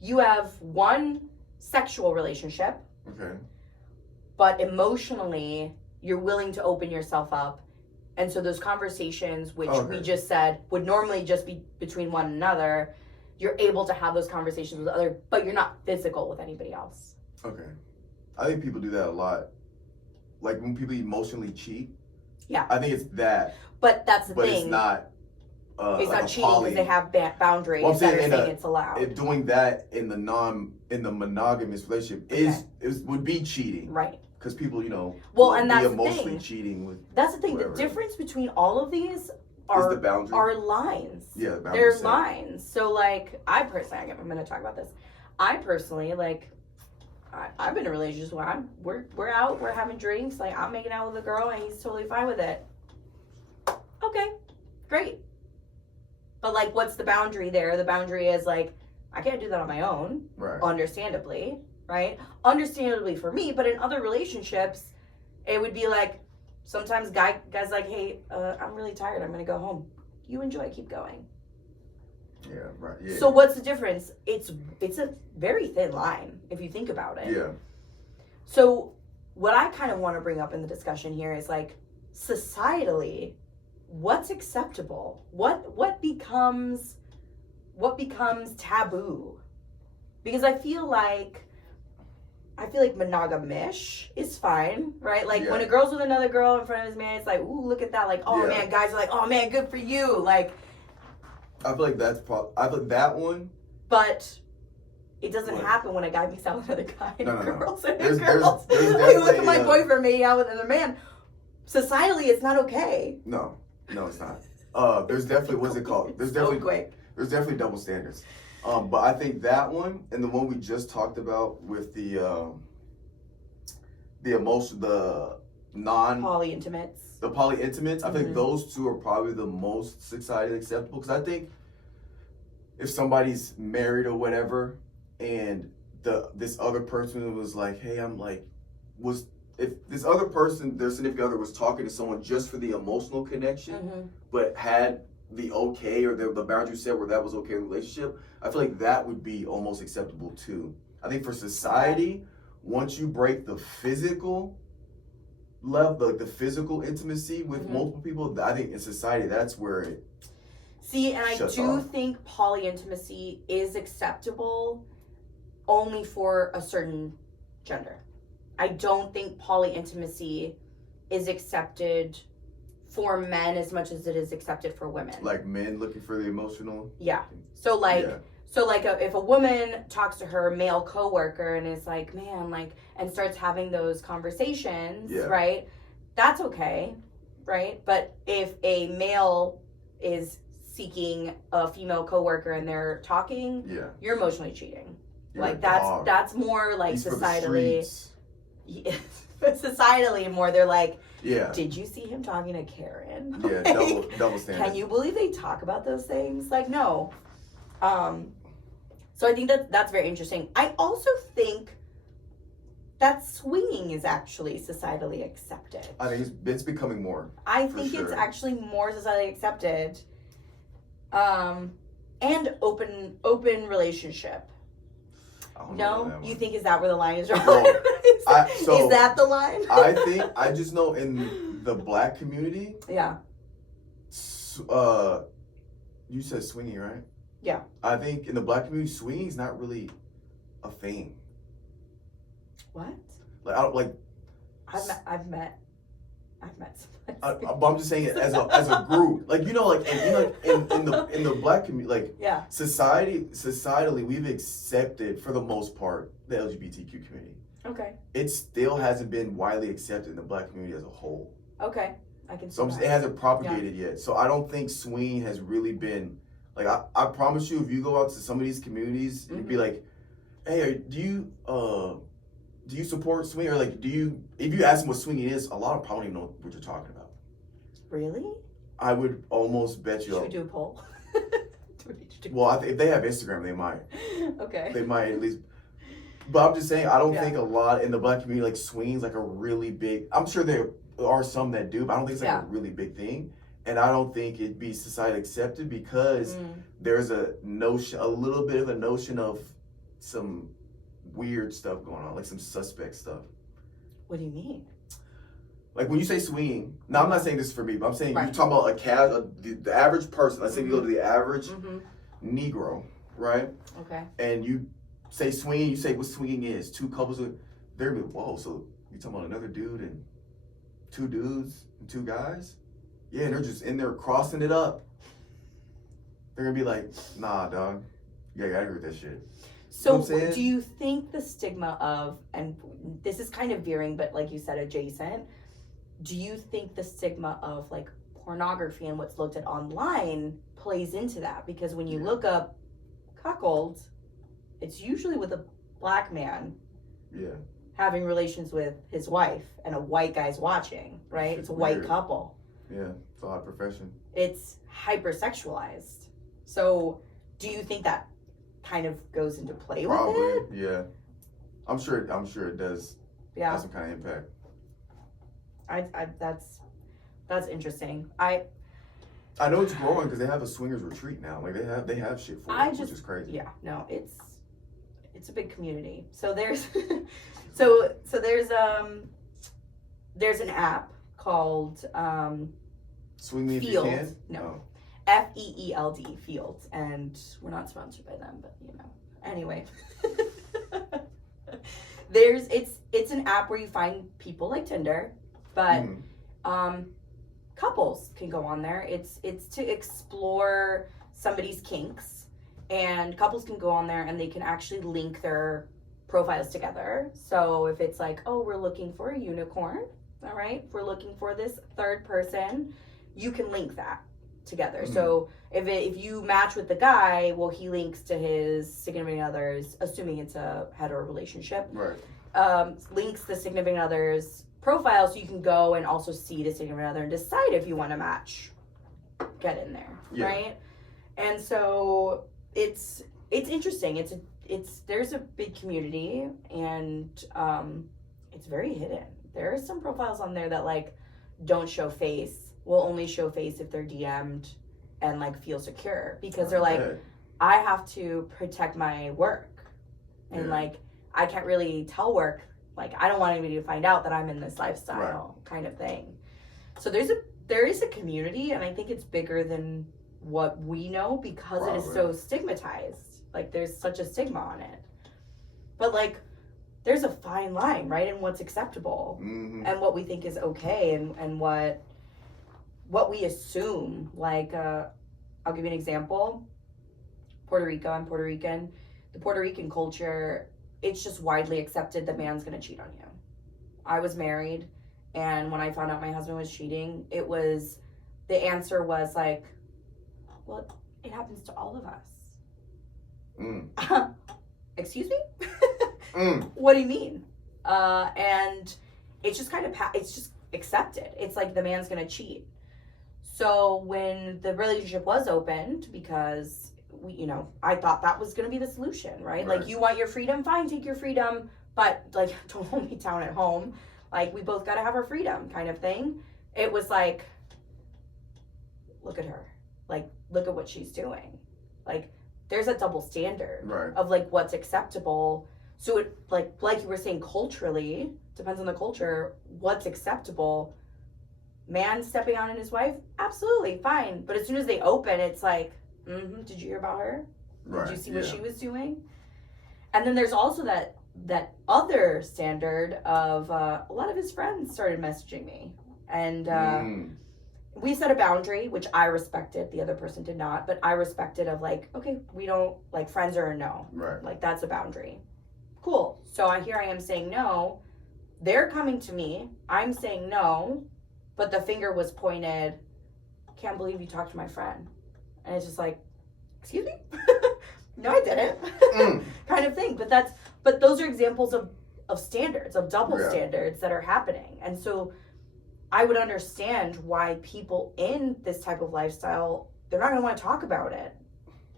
you have one sexual relationship. Okay. But emotionally you're willing to open yourself up. And so those conversations, which we just said would normally just be between one another, you're able to have those conversations with other, but you're not physical with anybody else. Okay. I think people do that a lot. Like when people emotionally cheat. Yeah. I think it's that. But that's the thing. But it's not. It's like not cheating because they have boundaries. Well, I'm saying it's allowed. Doing that in the monogamous relationship would be cheating. Right. Because people, and that's emotionally cheating with. That's the thing. Whatever. The difference between all of these are lines. Yeah, the they're lines. So, like, I'm going to talk about this. I personally, like, I've been in relationships where we're out, we're having drinks, like, I'm making out with a girl and he's totally fine with it. Okay, great. But, like, what's the boundary there? The boundary is, like, I can't do that on my own. Right. Understandably. Right? Understandably for me, but in other relationships, it would be like, sometimes guys like, hey, I'm really tired, I'm gonna go home. You enjoy, keep going. Yeah, right. Yeah. So what's the difference? It's a very thin line if you think about it. Yeah. So what I kind of want to bring up in the discussion here is like, societally, what's acceptable? What becomes taboo? Because I feel like monogamish is fine, right? Like when a girl's with another girl in front of his man, it's like, ooh, look at that. Like, oh man, guys are like, oh man, good for you. Like, I feel like that one. But it doesn't happen when a guy makes out with another guy and girls and there's girls. Like, look at my boyfriend making out with another man. Societally, it's not okay. No, it's not. There's definitely, what's it called? There's definitely double standards. But I think that one and the one we just talked about with the poly-intimates. The poly-intimates, I think those two are probably the most societally acceptable. Because I think if somebody's married or whatever, and this other person was like, hey, if this other person, their significant other, was talking to someone just for the emotional connection, but had the okay or the boundary set where that was okay in the relationship, I feel like that would be almost acceptable too. I think for society, once you break the physical level, like the physical intimacy with multiple people, I think in society that's where it See, and I do off. think polyintimacy is acceptable only for a certain gender. I don't think polyintimacy is accepted for men as much as it is accepted for women. Like men looking for the emotional. Yeah. So like, if a woman talks to her male coworker and is like, man, like, and starts having those conversations, right? That's okay, right? But if a male is seeking a female coworker and they're talking, you're emotionally cheating. You're like that's more like He's societally. Societally more, they're like, did you see him talking to Karen? Yeah, like, double standard. Can you believe they talk about those things? Like, no. So I think that's very interesting. I also think that swinging is actually societally accepted. I think it's becoming more. I think it's actually more societally accepted. And open relationship. No, you think is that where the line is drawn? Well, is that the line? I just know in the Black community. Yeah. You said swinging, right? Yeah. I think in the Black community, swinging is not really a thing. What? Like I don't like. I've met But I'm just saying it as a group, like in the Black community, like societally we've accepted for the most part the LGBTQ community. Okay. It still hasn't been widely accepted in the Black community as a whole. Okay, I can. So it hasn't propagated yet. So I don't think swinging has really been like. I promise you, if you go out to some of these communities, you'd be like, hey, do you support swinging? Or like, if you ask them what swinging is, a lot of them probably don't know what you're talking about. Really? I would almost bet you. Should we do a poll? Well, if they have Instagram, they might. Okay. They might at least. But I'm just saying, I don't think a lot in the Black community, like swinging's like a really big. I'm sure there are some that do, but I don't think it's like a really big thing. And I don't think it'd be society accepted because there's a little bit of a notion of some weird stuff going on, like some suspect stuff. What do you mean? Like when you say swinging, now I'm not saying this is for me, but I'm saying you're talking about the average person. Let's say you go to the average Negro, right? Okay. And you say swinging, you say what swinging is. Two couples, they're gonna be, whoa, so you talking about another dude and two dudes and two guys? Yeah, and they're just in there crossing it up. They're gonna be like, nah, dog, you gotta agree with that shit. So do you think the stigma of, and this is kind of veering, but like you said, adjacent, do you think the stigma of like pornography and what's looked at online plays into that? Because when you look up cuckold, it's usually with a Black man having relations with his wife and a white guy's watching, right? It's a white couple. Yeah, it's a hot profession. It's hypersexualized. So do you think that kind of goes into play with it? Probably, yeah. I'm sure it does have some kind of impact. That's interesting. I know it's growing because they have a swingers retreat now. Like they have shit for it, which is crazy. Yeah, no, it's a big community. So there's there's an app called Swing Me If Field. You Can? No. FEELD, Field, and we're not sponsored by them, but anyway. It's an app where you find people like Tinder, but couples can go on there. It's to explore somebody's kinks, and couples can go on there and they can actually link their profiles together. So if it's like, oh, we're looking for a unicorn, all right, we're looking for this third person, you can link that together. So if you match with the guy, well, he links to his significant others, assuming it's a hetero relationship. Right. Links the significant other's profile, so you can go and also see the significant other and decide if you want to match. Get in there, right? And so it's interesting. There's a big community, and it's very hidden. There are some profiles on there that like don't show face. Will only show face if they're DM'd, and like feel secure because they're like, I have to protect my work, and like I can't really tell work, like I don't want anybody to find out that I'm in this lifestyle kind of thing. So there is a community, and I think it's bigger than what we know because it is so stigmatized. Like there's such a stigma on it. But like there's a fine line, right, in what's acceptable and what we think is okay and what we assume. Like I'll give you an example. Puerto Rico, I'm Puerto Rican. The Puerto Rican culture, it's just widely accepted that man's gonna cheat on you. I was married, and when I found out my husband was cheating, the answer was like, well, it happens to all of us. Excuse me? What do you mean? And it's just kind of, it's just accepted. It's like the man's gonna cheat. So when the relationship was opened, because I thought that was gonna be the solution, right? Like, you want your freedom, fine, take your freedom, but like, don't hold me down at home. Like, we both gotta have our freedom, kind of thing. It was like, look at her. Like, look at what she's doing. Like, there's a double standard of like what's acceptable. So it like you were saying, culturally, depends on the culture, what's acceptable. Man stepping on his wife, absolutely fine. But as soon as they open, it's like, did you hear about her? Did you see what she was doing? And then there's also that other standard of a lot of his friends started messaging me, and we set a boundary, which I respected. The other person did not, but I respected of like, okay, we don't, like, friends are a no. Like, that's a boundary. Cool. So here I am saying no. They're coming to me. I'm saying no, but the finger was pointed. Can't believe you talked to my friend. And it's just like, excuse me? No, I didn't. Kind of thing. But those are examples of standards, of double standards that are happening. And so I would understand why people in this type of lifestyle, they're not going to want to talk about it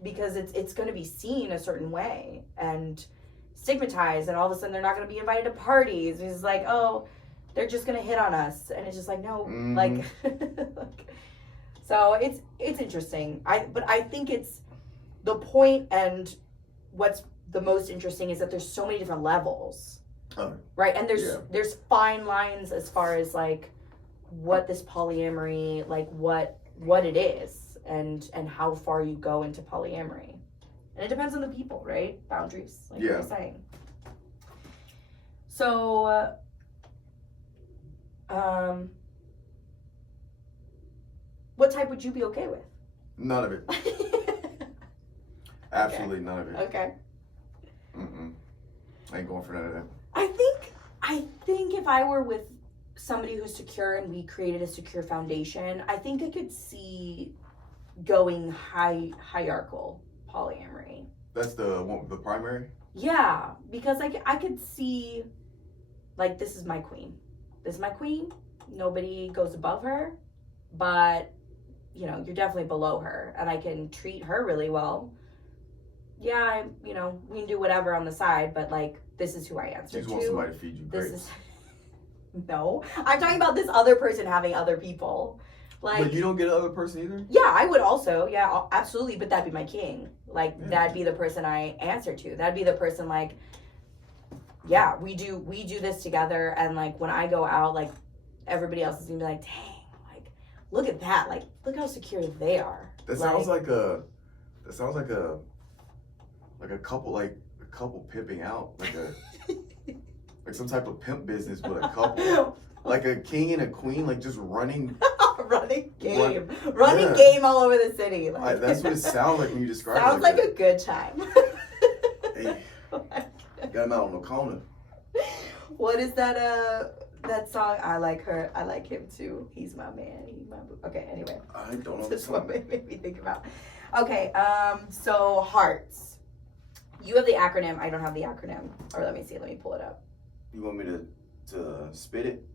because it's going to be seen a certain way and stigmatized, and all of a sudden they're not going to be invited to parties. It's like, oh, they're just going to hit on us. And it's just like, no, like, so it's interesting. But I think it's the point, and what's the most interesting is that there's so many different levels, right? And there's fine lines as far as like what this polyamory, like what it is, and how far you go into polyamory. And it depends on the people, right? Boundaries, like you were saying. So, what type would you be okay with? None of it. Absolutely none of it. Okay. I ain't going for none of that. I think if I were with somebody who's secure and we created a secure foundation, I think I could see going hierarchical polyamory. That's the primary? Yeah, because I could see, like, this is my queen. This is my queen. Nobody goes above her, but, you're definitely below her, and I can treat her really well. Yeah, we can do whatever on the side, but, like, this is who I answer to. You just want somebody to feed you grapes. No. I'm talking about this other person having other people. Like, but you don't get another person either? Yeah, I would also. Yeah, absolutely. But that'd be my king. Like, that'd be the person I answer to. That'd be the person, like, yeah, we do this together. And, like, when I go out, like, everybody else is going to be like, dang, like, look at that. Like, look how secure they are. That sounds like a couple pimping out. Like some type of pimp business with a couple. Like a king and a queen, like just running. Running game all over the city. Like, that's what it sounds like when you describe it. Sounds like a good time. Hey, got him out on the corner. What is that song? I like her. I like him too. He's my man. He's my boo. Okay, anyway. I don't know. This one made me think about. Okay, so hearts. You have the acronym. I don't have the acronym. Or let me see. Let me pull it up. You want me to spit it?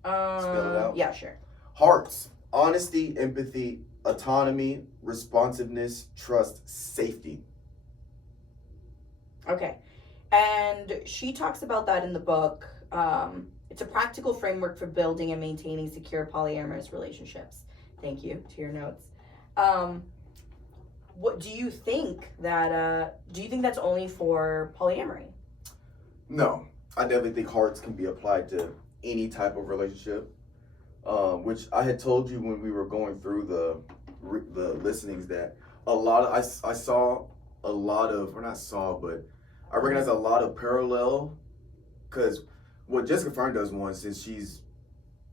Spell it out? Yeah, sure. Hearts: honesty, empathy, autonomy, responsiveness, trust, safety. Okay. And she talks about that in the book. It's a practical framework for building and maintaining secure polyamorous relationships. Thank you to your notes. What do you think that? Do you think that's only for polyamory? No, I definitely think hearts can be applied to any type of relationship. Which I had told you when we were going through the listenings that a lot of I saw a lot of, or not saw, but I recognize a lot of parallel, because what Jessica Fern does one, since she's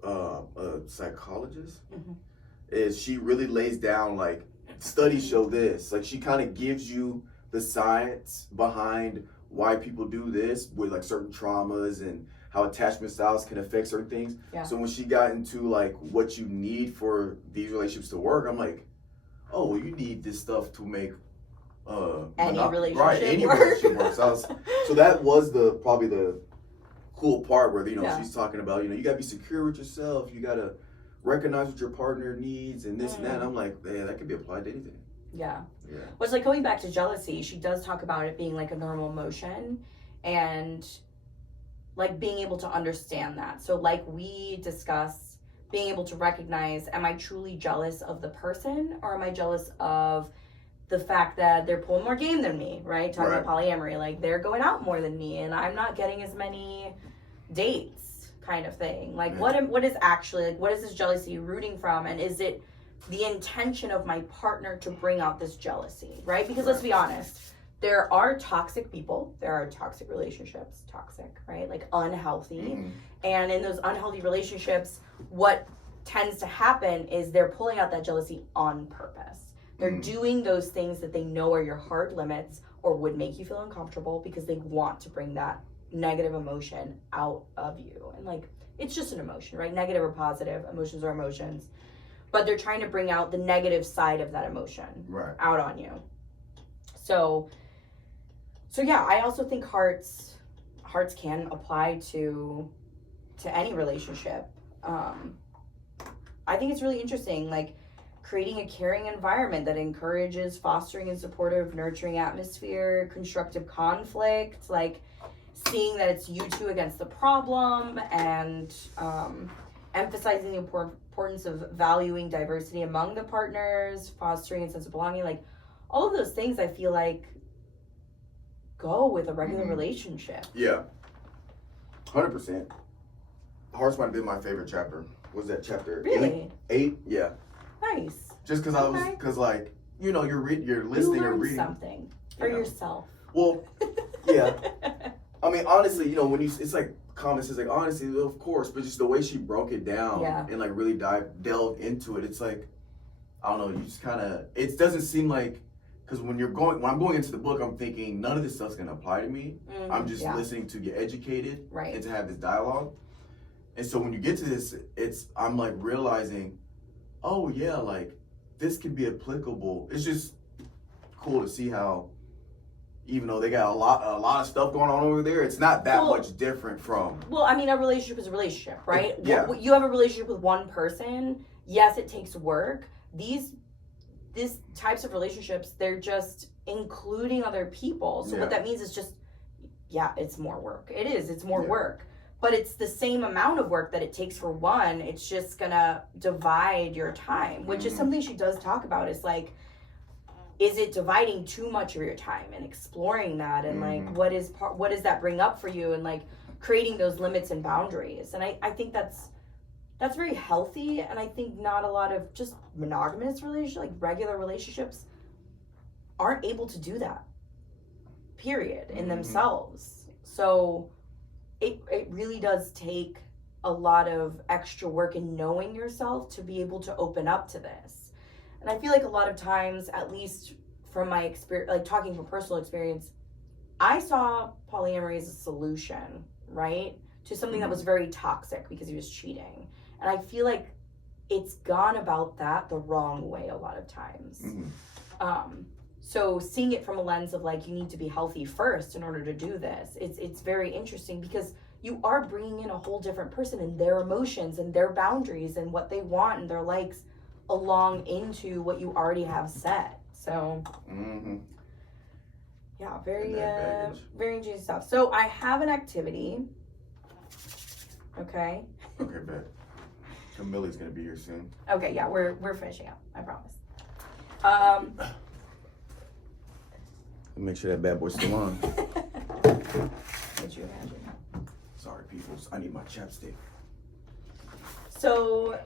a psychologist, is she really lays down, like, studies show this, like she kind of gives you the science behind why people do this with like certain traumas and how attachment styles can affect certain things. Yeah. So when she got into like what you need for these relationships to work, I'm like, oh, well, you need this stuff to make any relationship right, any work. relationship work. So that was probably the cool part where, you know, Yeah. she's talking about, you know, you gotta be secure with yourself, you gotta recognize what your partner needs and this and that. And I'm like, man, that could be applied to anything. Yeah. Yeah. Which, like, going back to jealousy, she does talk about it being like a normal emotion and like being able to understand that. So like we discuss being able to recognize, am I truly jealous of the person or am I jealous of the fact that they're pulling more game than me, right? Talking about polyamory, like they're going out more than me and I'm not getting as many dates, kind of thing. Like what is actually, like, what is this jealousy rooting from? And is it the intention of my partner to bring out this jealousy, right? Because let's be honest, there are toxic people, there are toxic relationships, right? Like unhealthy. And in those unhealthy relationships, what tends to happen is they're pulling out that jealousy on purpose. They're doing those things that they know are your hard limits or would make you feel uncomfortable because they want to bring that negative emotion out of you. And like, it's just an emotion, right? Negative or positive, emotions are emotions. But they're trying to bring out the negative side of that emotion out on you. So yeah, I also think hearts can apply to any relationship. I think it's really interesting, like creating a caring environment that encourages fostering and supportive, nurturing atmosphere, constructive conflict, like seeing that it's you two against the problem, and emphasizing the importance of valuing diversity among the partners, fostering a sense of belonging, like all of those things I feel like go with a regular relationship. Yeah. 100%. Hearts might have been my favorite chapter. Was that chapter Really? 8? Yeah. Nice. Just because like, you know, you're listening or reading something for yourself. Well, yeah. I mean, honestly, you know, when it's like comments, it's like, honestly, of course, but just the way she broke it down and like really delved into it, it's like, I don't know, you just kind of, it doesn't seem like, because when I'm going into the book, I'm thinking none of this stuff's going to apply to me. I'm just listening to get educated and to have this dialogue. And so when you get to this, I'm like realizing, oh yeah, like this could be applicable. It's just cool to see how, even though they got a lot of stuff going on over there, it's not that much different from. Well, I mean, a relationship is a relationship, right? Yeah. You have a relationship with one person. Yes, it takes work. These types of relationships, they're just including other people. So what that means is just, it's more work. It is. It's more work. But it's the same amount of work that it takes for one. It's just gonna divide your time, which is something she does talk about. Is like, is it dividing too much of your time and exploring that, and like what does that bring up for you, and like creating those limits and boundaries. And I think that's very healthy. And I think not a lot of just monogamous relationships, like regular relationships, aren't able to do that, period, in themselves. So it really does take a lot of extra work in knowing yourself to be able to open up to this. And I feel like a lot of times, at least from my experience, like talking from personal experience, I saw polyamory as a solution, right, to something that was very toxic because he was cheating. And I feel like it's gone about that the wrong way a lot of times. So seeing it from a lens of like, you need to be healthy first in order to do this, it's very interesting because you are bringing in a whole different person and their emotions and their boundaries and what they want and their likes along into what you already have set. So yeah, very interesting stuff. So I have an activity. Okay, bet. Camille's gonna be here soon. Okay, yeah, we're finishing up. I promise. Make sure that bad boy's still on. Could you imagine? Sorry, peoples. I need my chapstick. So,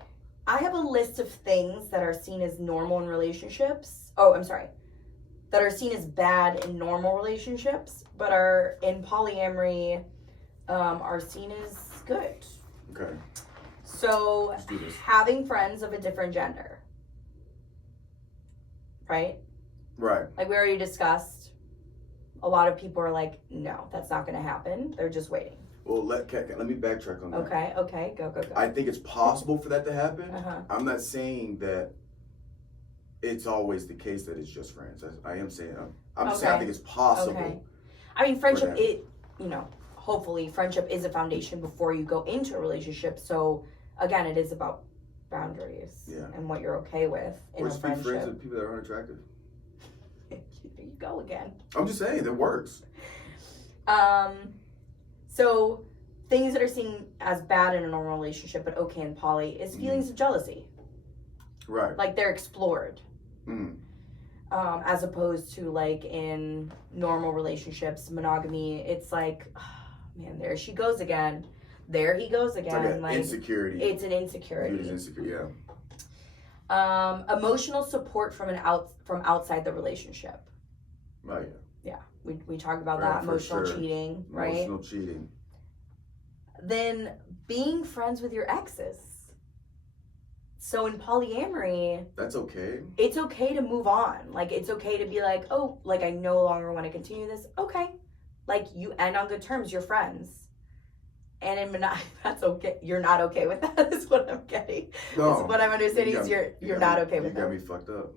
I have a list of things that are seen as normal in relationships. Oh, I'm sorry. That are seen as bad in normal relationships, but are in polyamory, are seen as good. Okay. So, Let's do this. having friends of a different gender. Right? Right. Like we already discussed, a lot of people are like, no, that's not going to happen. They're just waiting. Well, let me backtrack on that. Okay, go. I think it's possible for that to happen. Uh-huh. I'm not saying that it's always the case that it's just friends. I am saying, I'm just saying I think it's possible. Okay. I mean, friendship, hopefully friendship is a foundation before you go into a relationship. So, again, it is about boundaries and what you're okay with in Or a just be friendship. friends with people that are unattractive. There you go again. I'm just saying, that works. So things that are seen as bad in a normal relationship but okay in poly is feelings of jealousy. Right. Like they're explored. Mm. As opposed to like in normal relationships, monogamy, it's like, oh, man, there she goes again. There he goes again. Like insecurity. It's an insecurity. It is insecure, Emotional support from outside the relationship. Oh, yeah. We talked about Right, that. for Emotional sure. cheating, right? Emotional cheating. Then being friends with your exes. So in polyamory, That's okay. it's okay to move on. Like, it's okay to be like, oh, like, I no longer want to continue this. Okay. Like, you end on good terms. You're friends. And in that's okay. You're not okay with that is what I'm getting. No. What I'm understanding is you're not okay with that. You got me fucked up.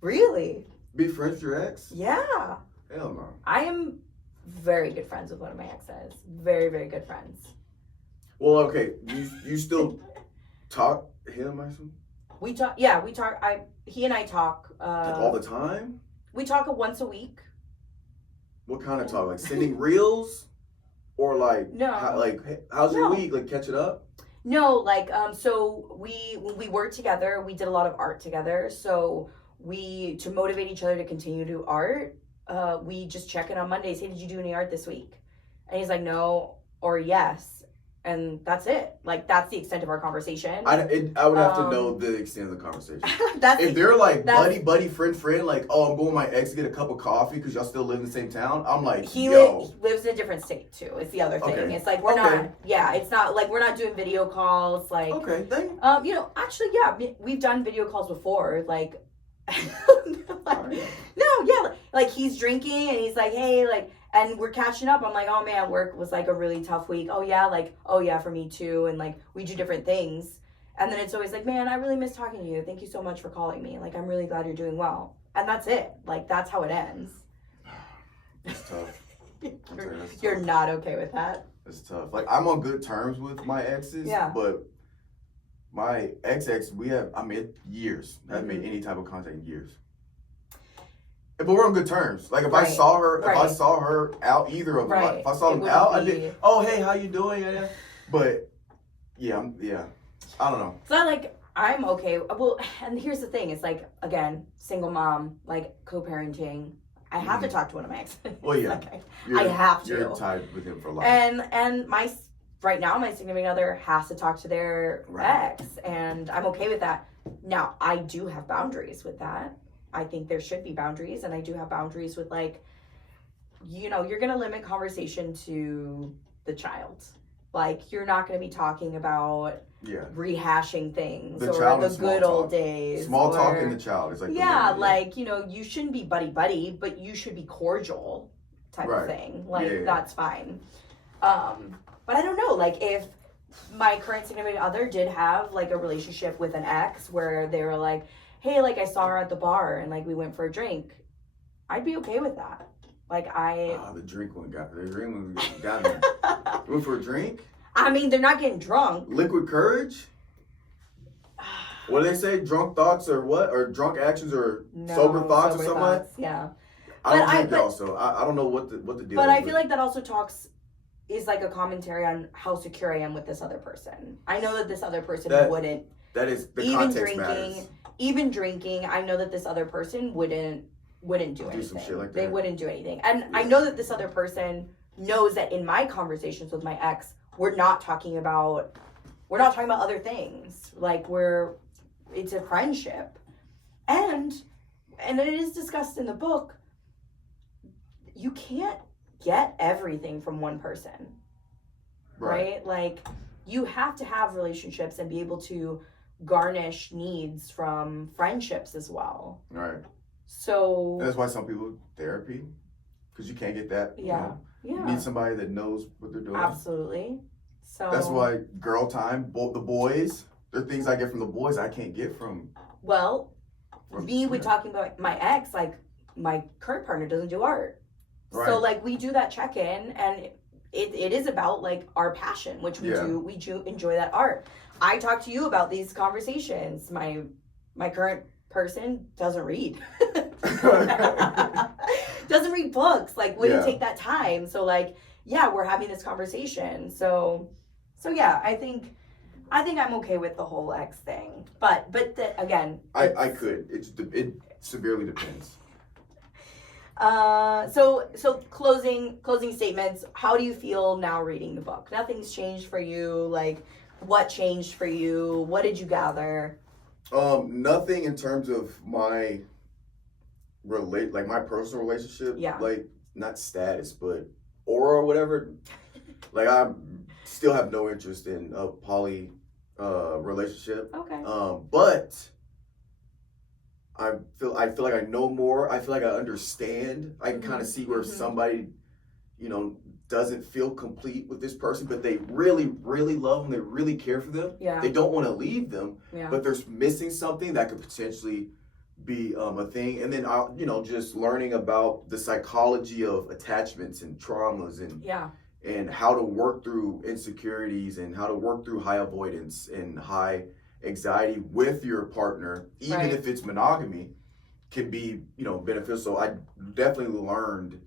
Really? Be friends with your ex? Yeah. Hell no. I am very good friends with one of my exes. Very, very good friends. Well, okay. You still talk him, I assume? We talk. Yeah, we talk. He and I talk. Like all the time? We talk once a week. What kind of talk? Like sending reels? Or like, No. How's your No. week? Like, catch it up? No, like, so when we worked together, we did a lot of art together. So to motivate each other to continue to do art, we just check in on Mondays. Hey, did you do any art this week? And he's like, no, or yes. And that's it. Like, that's the extent of our conversation. I would have to know the extent of the conversation. If they're like buddy, friend, like, oh, I'm going with my ex to get a cup of coffee because y'all still live in the same town. I'm like, he yo. lives in a different state too. It's the other thing. Okay. It's like it's not like we're not doing video calls. Like, Okay, thank you. Actually, yeah, we've done video calls before. Like, like he's drinking and he's like, hey, like, and we're catching up. I'm like, oh man, work was like a really tough week. Oh yeah, like, oh yeah, for me too. And like, we do different things. And then it's always like, man, I really miss talking to you. Thank you so much for calling me. Like, I'm really glad you're doing well. And that's it. Like, that's how it ends. It's tough. You're not okay with that. It's tough. Like, I'm on good terms with my exes. Yeah. But my ex, years. I haven't made any type of contact in years. But we're on good terms. Like, if I saw her out, either of them, like, if I saw them out, I did, oh, hey, how you doing? Yeah. But, I don't know. So I'm okay. Well, and here's the thing. It's like, again, single mom, like co-parenting. I have to talk to one of my exes. Well, yeah. I have to. You're tied with him for life. And right now, my significant other has to talk to their ex. And I'm okay with that. Now, I do have boundaries with that. I think there should be boundaries. And I do have boundaries with like, you're going to limit conversation to the child. Like, you're not going to be talking about rehashing things or the good old days. Small talk in the child is like you shouldn't be buddy, but you should be cordial type of thing. Like, that's fine. But I don't know, like, if my current significant other did have like a relationship with an ex where they were like, hey, like, I saw her at the bar and like we went for a drink, I'd be okay with that. Like, the drink one got me. Went for a drink? I mean, they're not getting drunk. Liquid courage? What do they say? Drunk thoughts or what? Or drunk actions or sober thoughts or something like that? Yeah. I don't drink, y'all, so I don't know what the deal is. But I feel like that also talks is like a commentary on how secure I am with this other person. I know that this other person wouldn't. That is the even context drinking, matters. Even drinking, I know that this other person wouldn't do anything. Some shit like that. They wouldn't do anything. And I know that this other person knows that in my conversations with my ex, we're not talking about other things. Like it's a friendship. And it is discussed in the book, you can't get everything from one person. Right? Like you have to have relationships and be able to garnish needs from friendships as well. Right. So and that's why some people therapy, because you can't get that. Yeah. You need somebody that knows what they're doing. Absolutely. So that's why girl time, the boys, there are things I get from the boys I can't get from. Well, with talking about my ex, like my current partner doesn't do art. Right. So like we do that check-in, and it is about like our passion, which we do. We do enjoy that art. I talk to you about these conversations. My current person doesn't read. Doesn't read books. Like wouldn't take that time. So like we're having this conversation. So yeah, I think I'm okay with the whole ex thing. But again, I could. It severely depends. So closing statements. How do you feel now reading the book? Nothing's changed for you. Like, what changed for you? What did you gather? Nothing in terms of my my personal relationship. Yeah. Like, not status, but aura or whatever. Like, I still have no interest in a poly relationship. Okay. But I feel like I know more. I feel like I understand. I can kind of see where somebody, doesn't feel complete with this person, but they really, really love them. They really care for them. Yeah. They don't want to leave them, yeah. but they're missing something that could potentially be a thing. And then, just learning about the psychology of attachments and traumas and how to work through insecurities and how to work through high avoidance and high anxiety with your partner, even if it's monogamy, can be, beneficial. So I definitely learned,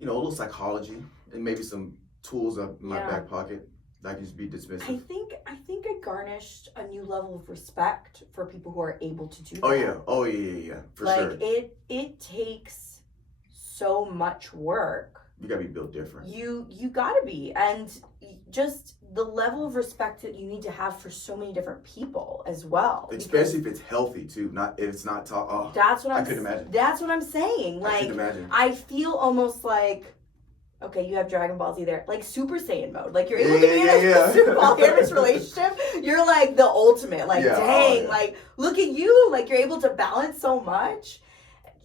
a little psychology and maybe some tools in my back pocket that can just be dismissive. I think I garnished a new level of respect for people who are able to do that. Oh yeah, for sure. Like it takes so much work. You gotta be built different. You gotta be, and just the level of respect that you need to have for so many different people as well. Especially if it's healthy too, if it's not I couldn't imagine. That's what I'm saying. Like, I couldn't imagine. I feel almost like, okay, you have Dragon Ball Z there, like Super Saiyan mode. Like you're able to be in a super polyamorous relationship. You're like the ultimate. Like dang, like look at you. Like you're able to balance so much.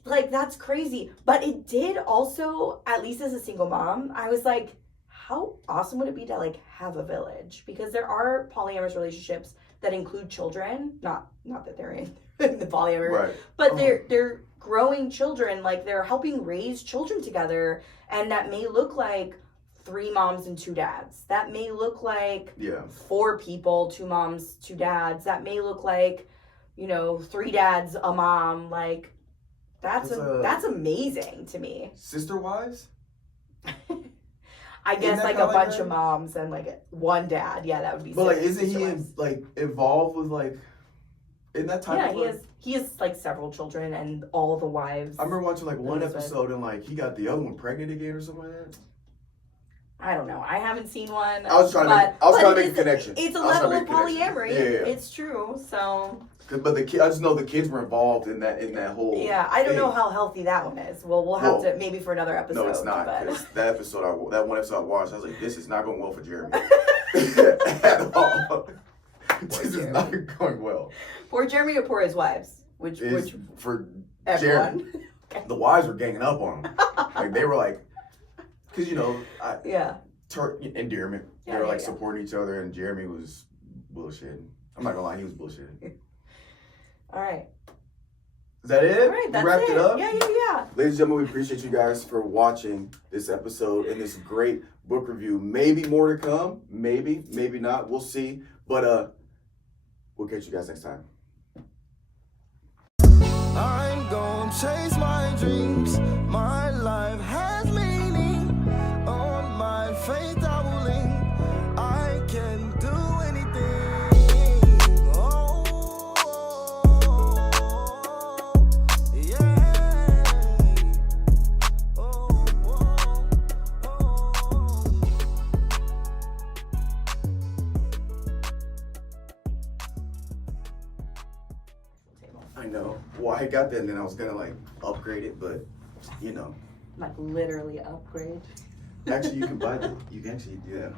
Like that's crazy. But it did also, at least as a single mom, I was like, how awesome would it be to like have a village? Because there are polyamorous relationships that include children. Not that they're in the polyamory, but they're growing children. Like they're helping raise children together, and that may look like 3 moms and 2 dads. That may look like 4 people, 2 moms, 2 dads. That may look like 3 dads, a mom. Like that's amazing to me. Sister wives. I guess like a bunch of moms and like 1 dad. Yeah, that would be. But like, isn't he involved with like in that type of? Yeah, he has like several children and all the wives. I remember watching like one episode and like he got the other one pregnant again or something like that. I don't know. I haven't seen one. I was trying to make a connection. It's a level of polyamory. Yeah. It's true. So. But I just know the kids were involved in that whole. Yeah, I don't know how healthy that one is. Well, we'll have to maybe for another episode. No, it's not. Because that one episode I watched, I was like, this is not going well for Jeremy at all. This is not going well. Poor Jeremy or poor his wives, which for everyone. Jeremy, the wives were ganging up on him. Like they were like, because endearment. They were supporting each other, and Jeremy was bullshitting. I'm not gonna lie, he was bullshitting. All right. Is that it? All right, that's we wrapped it up? Yeah. Ladies and gentlemen, we appreciate you guys for watching this episode and this great book review. Maybe more to come. Maybe not. We'll see. But we'll catch you guys next time. I'm gonna chase my dreams. My life has meaning. On my faith I know. Well, I got that and then I was gonna like upgrade it, but you know. Like literally upgrade. Actually, you can buy that. You can actually do that.